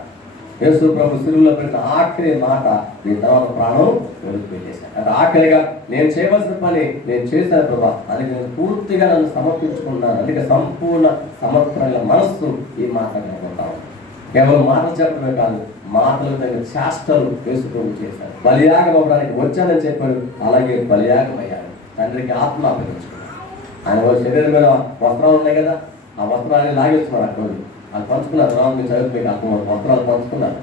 యేసు ప్రభు సిలువలో పెట్టిన ఆఖరి మాట, నీ తర్వాత ప్రాణం వెలుగుపెట్టేశాను. అంటే ఆఖరిగా నేను చేయవలసిన పని నేను చేశాను ప్రభా, అందుకే నేను పూర్తిగా నన్ను సమర్పించుకున్నాను. అందుకే సంపూర్ణ సమర్పణ మనస్సు ఈ మాట కనుకుంటాను. కేవలం మాటలు చెప్పడమే కాదు, మాటలు తగిన శాస్త్రాలు యేసు ప్రభు చేశారు. బలియాగం అవ్వడానికి వచ్చానని చెప్పాడు, అలాగే బలియాగం అయ్యాడు. తండ్రికి ఆత్మ అప్పగించుకున్నాడు. ఆయన శరీరం మీద వస్త్రాలు ఉన్నాయి కదా, ఆ వస్త్రాన్ని లాగేస్తున్నారు అక్కడ అది పంచుకున్నారు. తర్వాత మీరు చదివిపోయి అక్కడ వస్త్రాలు పంచుకున్నారు.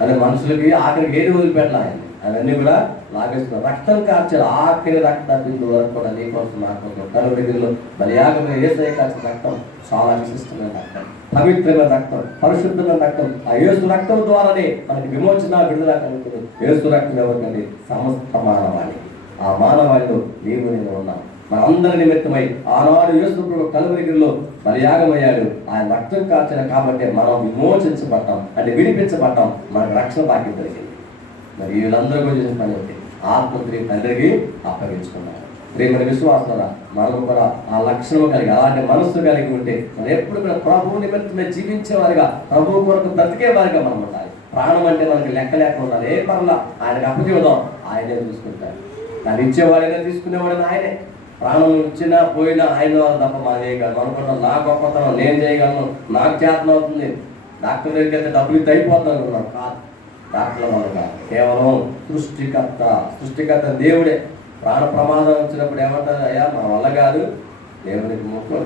అదే మనుషులకి ఆఖరికి ఏది వదిలిపెట్టాలి ఆయన, అవన్నీ కూడా లాగేస్తున్నారు. రక్తం కార్చారు, ఆఖరి రక్త బిందువు వరకు కూడా నీ కోసం నా కోసం కలువరిలో బలియాగమైన యేసయ్య కాల్చిన రక్తం చాలా విశిష్టమైన రక్తం, పవిత్రమైన రక్తం, పరిశుద్ధమైన రక్తం. ఆ యేసు రక్తం ద్వారానే మనకి విమోచన విడుదల కలుగుతుంది. యేసు రక్తం ఎవరికండి? సమస్త మానవాళికి. ఆ మానవాళిలో నీవు నేను ఉన్నాను. మనందరి నిమిత్తమై ఆనాడు యేసు ప్రభు కలువరిలో బలియాగమయ్యాడు. ఆయన రక్తం కార్చిన కాబట్టి మనం విమోచించబడ్డాం, అంటే విడిపించబడ్డాం, మనకు రక్షణ భాగ్యం దొరికింది. మరి వీళ్ళందరూ కూడా చేసిన పని ఏంటి? ఆత్మని తండ్రికి అప్పగించుకున్నారు. ప్రేమ విశ్వాసాల మనం కూడా ఆ లక్షణం కలిగి, అలాంటి మనస్సు కలిగి ఉంటే మనం ఎప్పుడు కూడా ప్రభువు నిమిత్తమే జీవించేవారిగా, ప్రభువు కొరకు బ్రతికేవారిగా మనం ఉండాలి. ప్రాణం అంటే మనకి లెక్క లేకుండా ఉండాలి. ఏ పర్లా ఆయనకు అప్పచెబుదాం, ఆయనే చూసుకుంటారు. దాన్ని ఇచ్చేవాడైనా తీసుకునేవాడైనా ఆయనే. ప్రాణం ఇచ్చినా పోయినా ఆయన వాళ్ళు తప్ప మనం చేయగలం అనుకుంటాం. నా గొప్పతనం, నేను చేయగలను, నాకు చేతనం అవుతుంది, డాక్టర్ దగ్గరికి వెళ్తే డబ్బులు ఇస్తే అయిపోతాను అనుకున్నాం. కాదు, డాక్టర్ల వల్ల కాదు, కేవలం సృష్టికర్త దేవుడే. ప్రాణ ప్రమాదం వచ్చినప్పుడు ఏమంటారు? అయ్యా మా వల్ల కాదు, దేవునికి ముఖ్యం,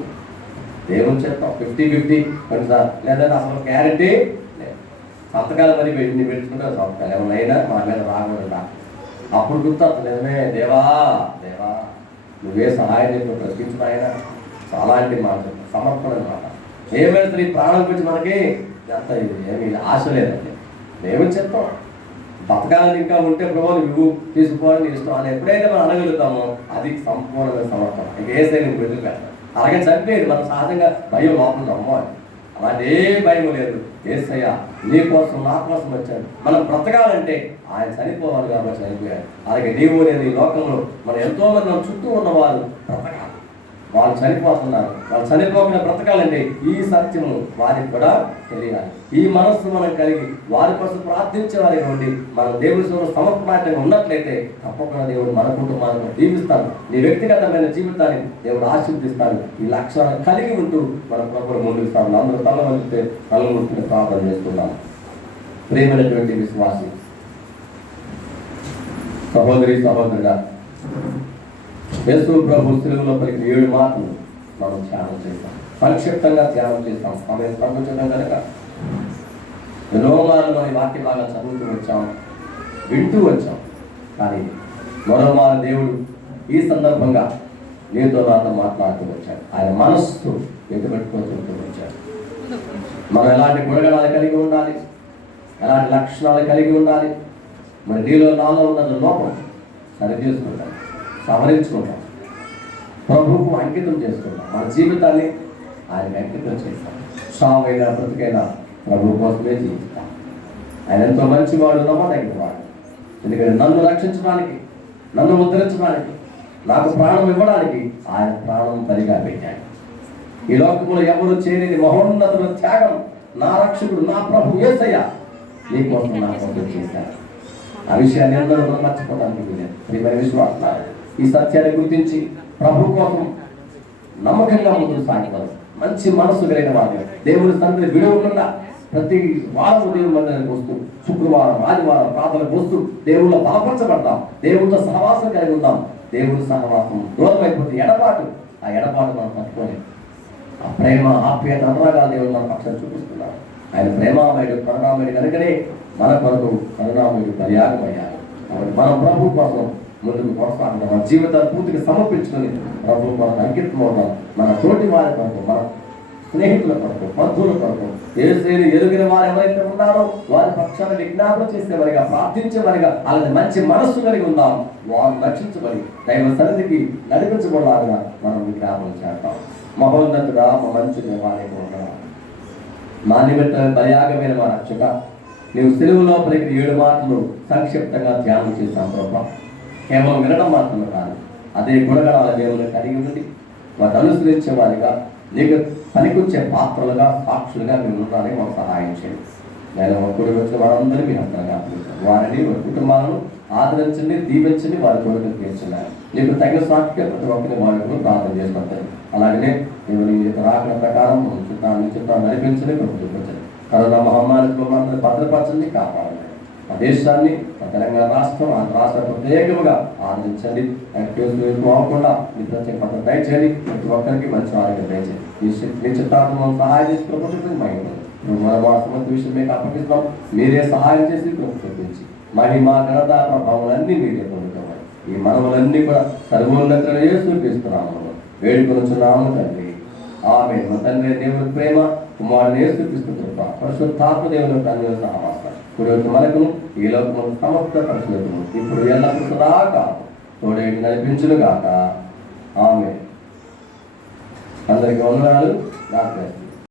దేవుని చెప్తాం 50-50 కొన్నిసార్లు, లేదంటే అసలు గ్యారంటీ లేదు. సంతకాలు మరి పెట్టుకుంటారు, సంతకాలు ఏమైనా మా మీద రాకూడదు. అప్పుడు గుర్తొస్తుంది, నిజమే దేవా దేవా నువ్వే సహాయం చేసిన బ్రతికించిన ఆయన. అలాంటి మాట సమర్పణ మాట. ఏమైనా ఈ ప్రాణం గురించి మనకి అంత ఏమీ ఆశ లేదండి. దేవుని చెప్తాం బతకాలని ఇంకా ఉంటే ప్రభావం నువ్వు తీసుకోవాలని ఇష్టం అని ఎప్పుడైతే మనం అనగలుగుతామో అది సంపూర్ణమైన సమర్పణ. ఇక ఏ సైన్ బెదిరి పెడతాం. అలాగే చనిపోయేది మనం సహజంగా భయం లోపల నమ్మాలి. అలాంటి ఏ భయం లేదు. యేసయ్య నీ కోసం నా కోసం వచ్చాడు. మనం బ్రతకాలంటే ఆయన చనిపోవాలి కాబట్టి చనిపోయాడు. అలాగే నీవు నేను ఈ లోకంలో మనం ఎంతో మంది మన చుట్టూ ఉన్నవారు బ్రతకాలి. వాళ్ళు చనిపోతున్నారు, వాళ్ళు చనిపోకుండా బ్రతకాలంటే ఈ సత్యము వారికి కూడా తెలియాలి. ఈ మనస్సు మనం కలిగి వారి కోసం ప్రార్థించే వారికి ఉండి మనం దేవుడి సమర్పణంగా ఉన్నట్లయితే తప్పకుండా దేవుడు మన కుటుంబాలను దీవిస్తాడు. నీ వ్యక్తిగతమైన జీవితాన్ని దేవుడు ఆశీర్వదిస్తాడు. ఈ లక్ష్యాలను కలిగి ఉంటూ మన ప్రభువును ముందుకు సాగు. అందరూ తలవంచితే తలవంచుకుని ప్రార్థన చేస్తున్నాం. ప్రేమైనటువంటి విశ్వాసి సహోదరి సహోదరుడా, యేసు ప్రభు సిలువలో పలికిన 7 మాటలు మనం ధ్యానం చేస్తాం. సంక్షిప్తంగా ధ్యానం చేస్తాం. సమయం సంకోచం కనుక ఎన్నో మార్లు మన వాక్య భాగాలు చదువుతూ వచ్చాం, వింటూ వచ్చాం. కానీ మరోమారు దేవుడు ఈ సందర్భంగా నీతో నాతో మాట్లాడుతూ వచ్చాడు. ఆయన మనస్సు ఎదుపెట్టుకొని చెబుతూ వచ్చాడు. మనం ఎలాంటి గుణగణాలు కలిగి ఉండాలి, ఎలాంటి లక్షణాలు కలిగి ఉండాలి, మరి నీలో నాలో ఉన్న లోపం సరిచేసుకుంటాం, సవరించుకుంటాం, ప్రభువుకు అంకితం చేసుకుంటాం. మన జీవితాన్ని ఆయనకి అంకితం చేస్తాం. సావైనా బ్రతికైనా ప్రభు కోసమే జీవిస్తాం. ఆయన ఎంతో మంచివాడు, నమ్మదగినవాడు. ఎందుకంటే నన్ను రక్షించడానికి, నన్ను ఉద్ధరించడానికి, నాకు ప్రాణం ఇవ్వడానికి ఆయన ప్రాణం బలిగా పెట్టాడు. ఈ లోకంలో ఎవరు చేయలేని మహోన్నతుల త్యాగం నా రక్షకుడు నా ప్రభు యేసయ్య నీ కోసం నా కోసం చేశారు. ఆ విషయాన్ని అందరూ మర్చిపోవడానికి ప్రియమైన విశ్వాసాలు ఈ సత్యాన్ని గుర్తించి ప్రభు కోసం నమ్మకంగా ముందుకు సాగిపోవాలి. మంచి మనస్సు కలిగిన వారు దేవుని తండ్రి విడవకుండా ప్రతి వారం దేవుని మందిరానికి వస్తూ, శుక్రవారం ఆదివారం ప్రార్థనకు వస్తూ దేవుళ్ళ బలపరచబడతాం. దేవుడితో సహవాసం కలిగి ఉందాం. దేవుడి సహవాసం దూరం అయిపోతే ఎడబాటు, ఆ ఎడబాటు మనం పట్టుకొని ఆ ప్రేమ ఆప్యాయత అనురాగాలు దేవుడు మన పక్షాన్ని చూపిస్తున్నారు. ఆయన ప్రేమామయుడు కరుణామయుడు కనుకనే మన కొరకు కరుణామయుడు బలియాగమయ్యారు. కాబట్టి మనం ప్రభు కోసం ముందుకు కొనసాగుతాం. మన జీవితాన్ని పూర్తిగా సమర్పించుకొని ప్రభు కొరకు అంకితం అవుతాం. మన తోటి వారి కొరకు, మన స్నేహితుల కొరకు, బంధువుల కొరకు, యేసుని ఎరుగిన వారు ఎవరైతే ఉన్నారో వారి పక్షాన్ని విజ్ఞాపన చేసేవారిగా, ప్రార్థించేవారిగా, అలాంటి మంచి మనస్సు కలిగి ఉందాం. వారు రక్షించబడి దైవ సన్నిధికి నడిపించబడాలని మనం విజ్ఞాపన చేస్తాం. మహోన్నతుడా, మా మంచి దేవాలయం ఉన్నాం. మా నిమిత్తం బలియాగమైన మా రక్షక, నీవు సెలవులో పలికిన 7 మాటలు సంక్షిప్తంగా ధ్యానం చేశాం ప్రభా. కేవలం వినడం మాత్రమే కాదు, అదే గుణగణాల దేవుని కలిగి ఉండి వాటిని అనుసరించే వారిగా, నీకు పనికొచ్చే పాత్రలుగా, సాక్షులుగా మేము ఉన్నారని మాకు సహాయం చేయండి. నేను కూడి వచ్చిన వారందరూ మీ హస్తగా వారిని, వారి కుటుంబాలను ఆదరించండి, దీవించండి, వారి కోరికలు తీర్చున్నారు. నీకు తగిన సాక్షిగా ప్రతి ఒక్కరిని వారికి ప్రార్థన చేస్తుంటారు. అలాగనే నేను నీ యొక్క రాకడ ప్రకారం చిత్తాన్ని నడిపించండి, చూపించండి. కరోనా మహమ్మారితో మమ్మల్ని భద్రపరచండి, కాపాడండి. ఆ దేశాన్ని, ఆ తెలంగాణ రాష్ట్రం, ఆంధ్ర రాష్ట్రం ప్రత్యేకంగా ఆదరించండి. అవ్వకుండా మీ ప్రత్యేక భద్రత దయచేయండి. ప్రతి ఒక్కరికి మంచి ఆరోగ్యం దయచేయండి. మీ చిత్తాత్మను సహాయం చేసి ప్రభుత్వం మహిమ మన వాస్తవంత విషయం మీకు అప్పగిస్తాం. మీరే సహాయం చేసి చూపించి మహిమ ఘనత ప్రభావాలన్నీ మీరే పొందుకోవాలి. ఈ మనవులన్నీ కూడా సర్వోన్నతులు యేసుక్రీస్తున్నాము వేడుకొనుచున్నాము తండ్రి. ఆమేన్. మన తండ్రి దేవుని ప్రేమ, కుమారుని యేసుక్రీస్తు కృప, పరిశుద్ధాత్మ దేవుని తండ్రి సహవాసం కుడి మనకును ఈ లోకము సమస్త పరిశుద్ధము ఇప్పుడు ఎల్లప్పుడూ దాకా తోడేటి నడిపించును గాక. ఆమేన్. అందరికీ వందనాలు.